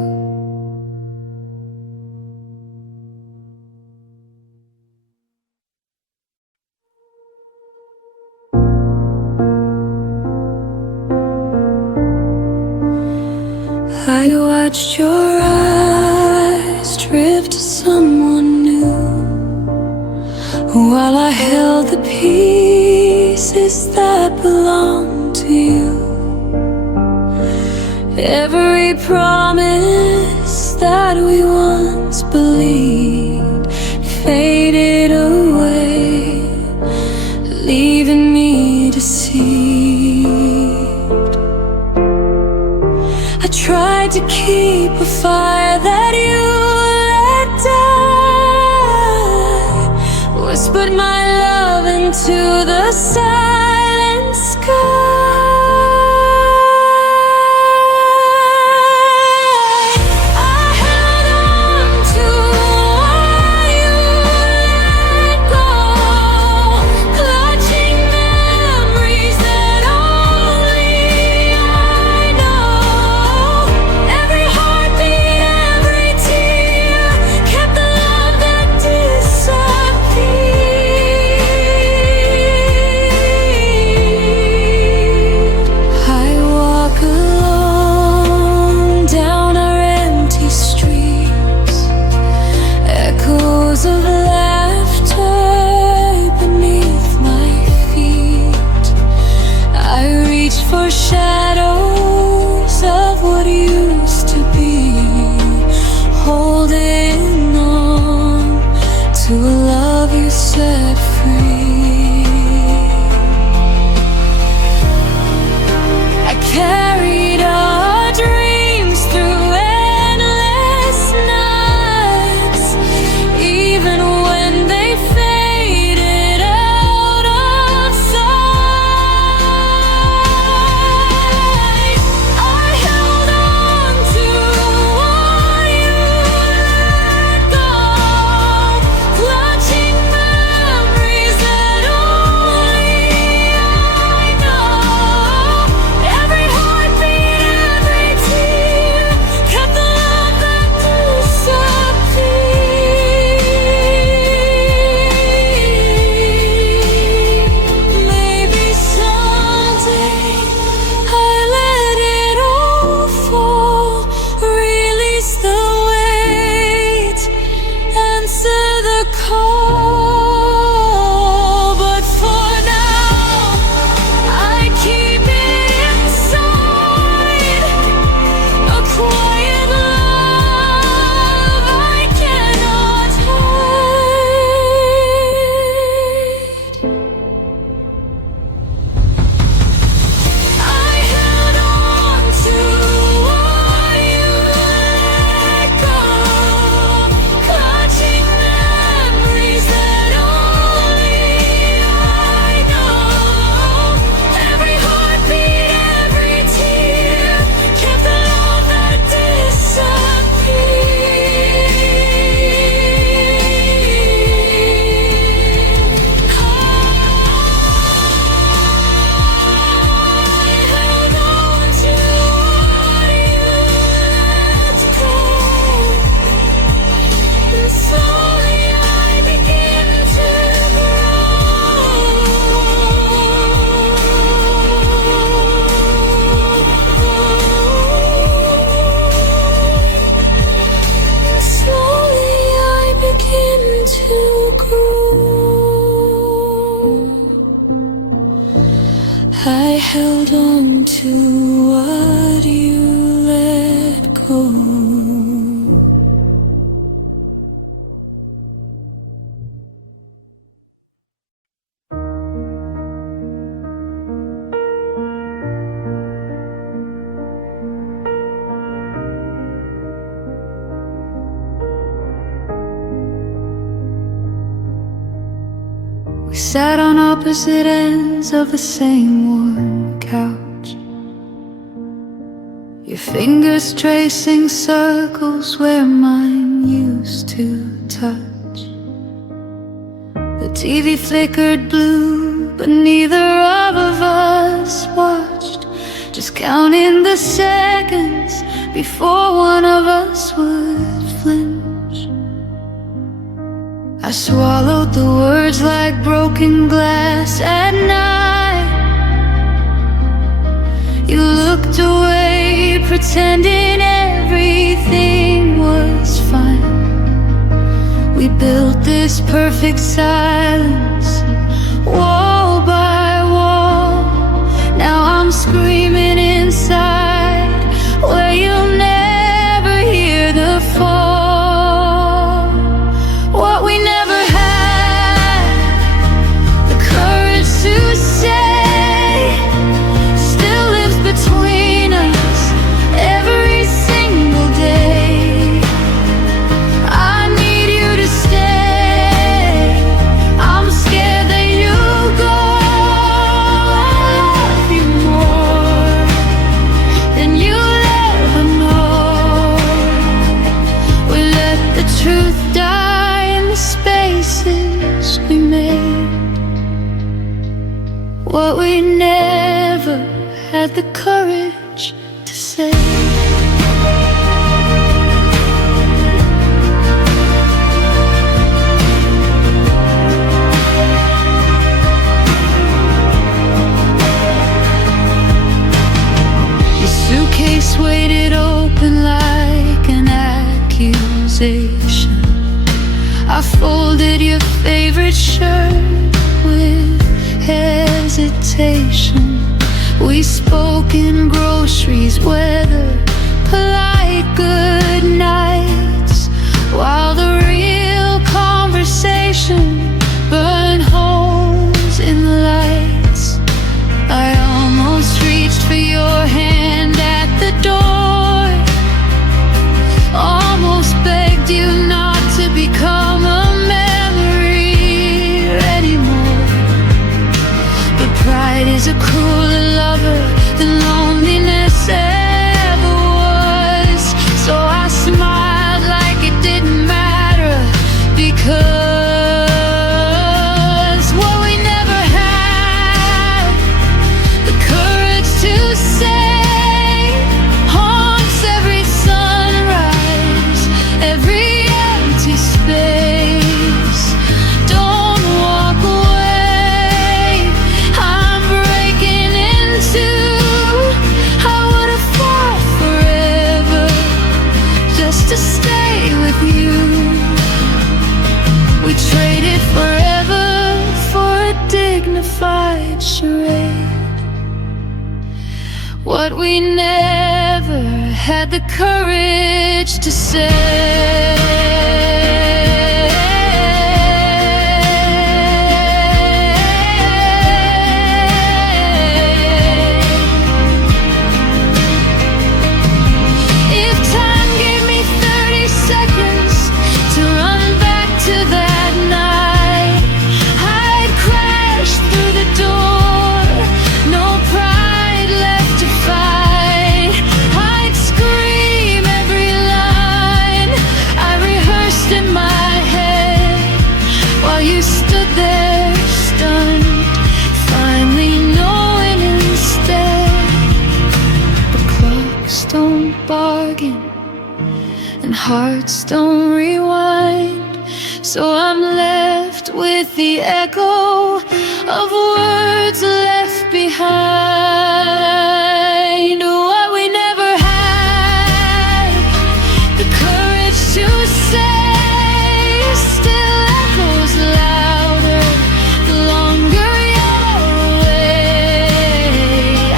I watched your eyes drift to someone new, while I held the pieces that belonged to you. Every promise that we once believed faded away, leaving me deceived. I tried to keep a fire that you let die, whispered my love into the silent sky. Clutching memories that held on to what you let go. We sat on opposite ends of the same worn couch, your fingers tracing circles where mine used to touch. The TV flickered blue, but neither of us watched, just counting the seconds before one of us would flinch. I swallowed the words like broken glass at night. You looked away, pretending everything was fine. We built this perfect silence, wall by wall. Now I'm screaming inside, where you'll never hear the fall. What we never had the courage to say still lives between us every single day. I need you to stay. I'm scared that you'll go. I love you more than you'll ever know. We let the truth die in the spaces we made. What we never had the courage to say. Your suitcase weighted open like an accusation. I folded your favorite shirt with hesitation. We spoke in groceries, weather, polite good nights, while the real conversation burned holes in the lights. I almost reached for your hand at the door, almost begged you not to become a memory anymore. But pride is a crueler lover than loneliness ever was. So I smiled like it didn't matter, because what we never had the courage to say haunts every sunrise, every empty space. Don't walk away, I'm breaking into. I would have fought forever just to stay with you. We traded forever for a dignified charade. What we never had the courage to say. If time gave me 30 seconds to run back to that night, I'd crash through the door, no pride left to fight. I'd scream every line I rehearsed in my head, while you stood there stunned, finally knowing instead. But clocks don't bargain and hearts don't rewind, so I'm left with the echo of words left behind. What we never had the courage to say still echoes louder the longer you're away. I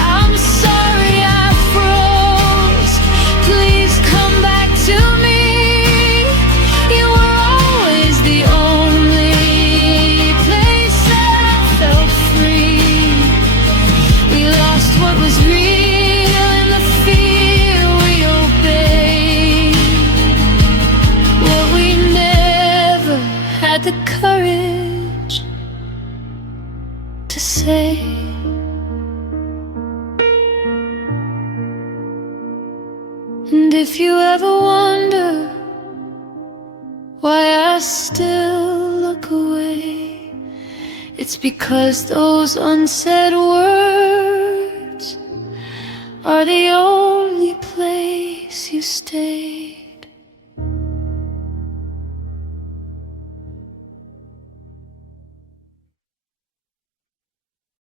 courage to say. And if you ever wonder why I still look away, it's because those unsaid words are the only place you stay.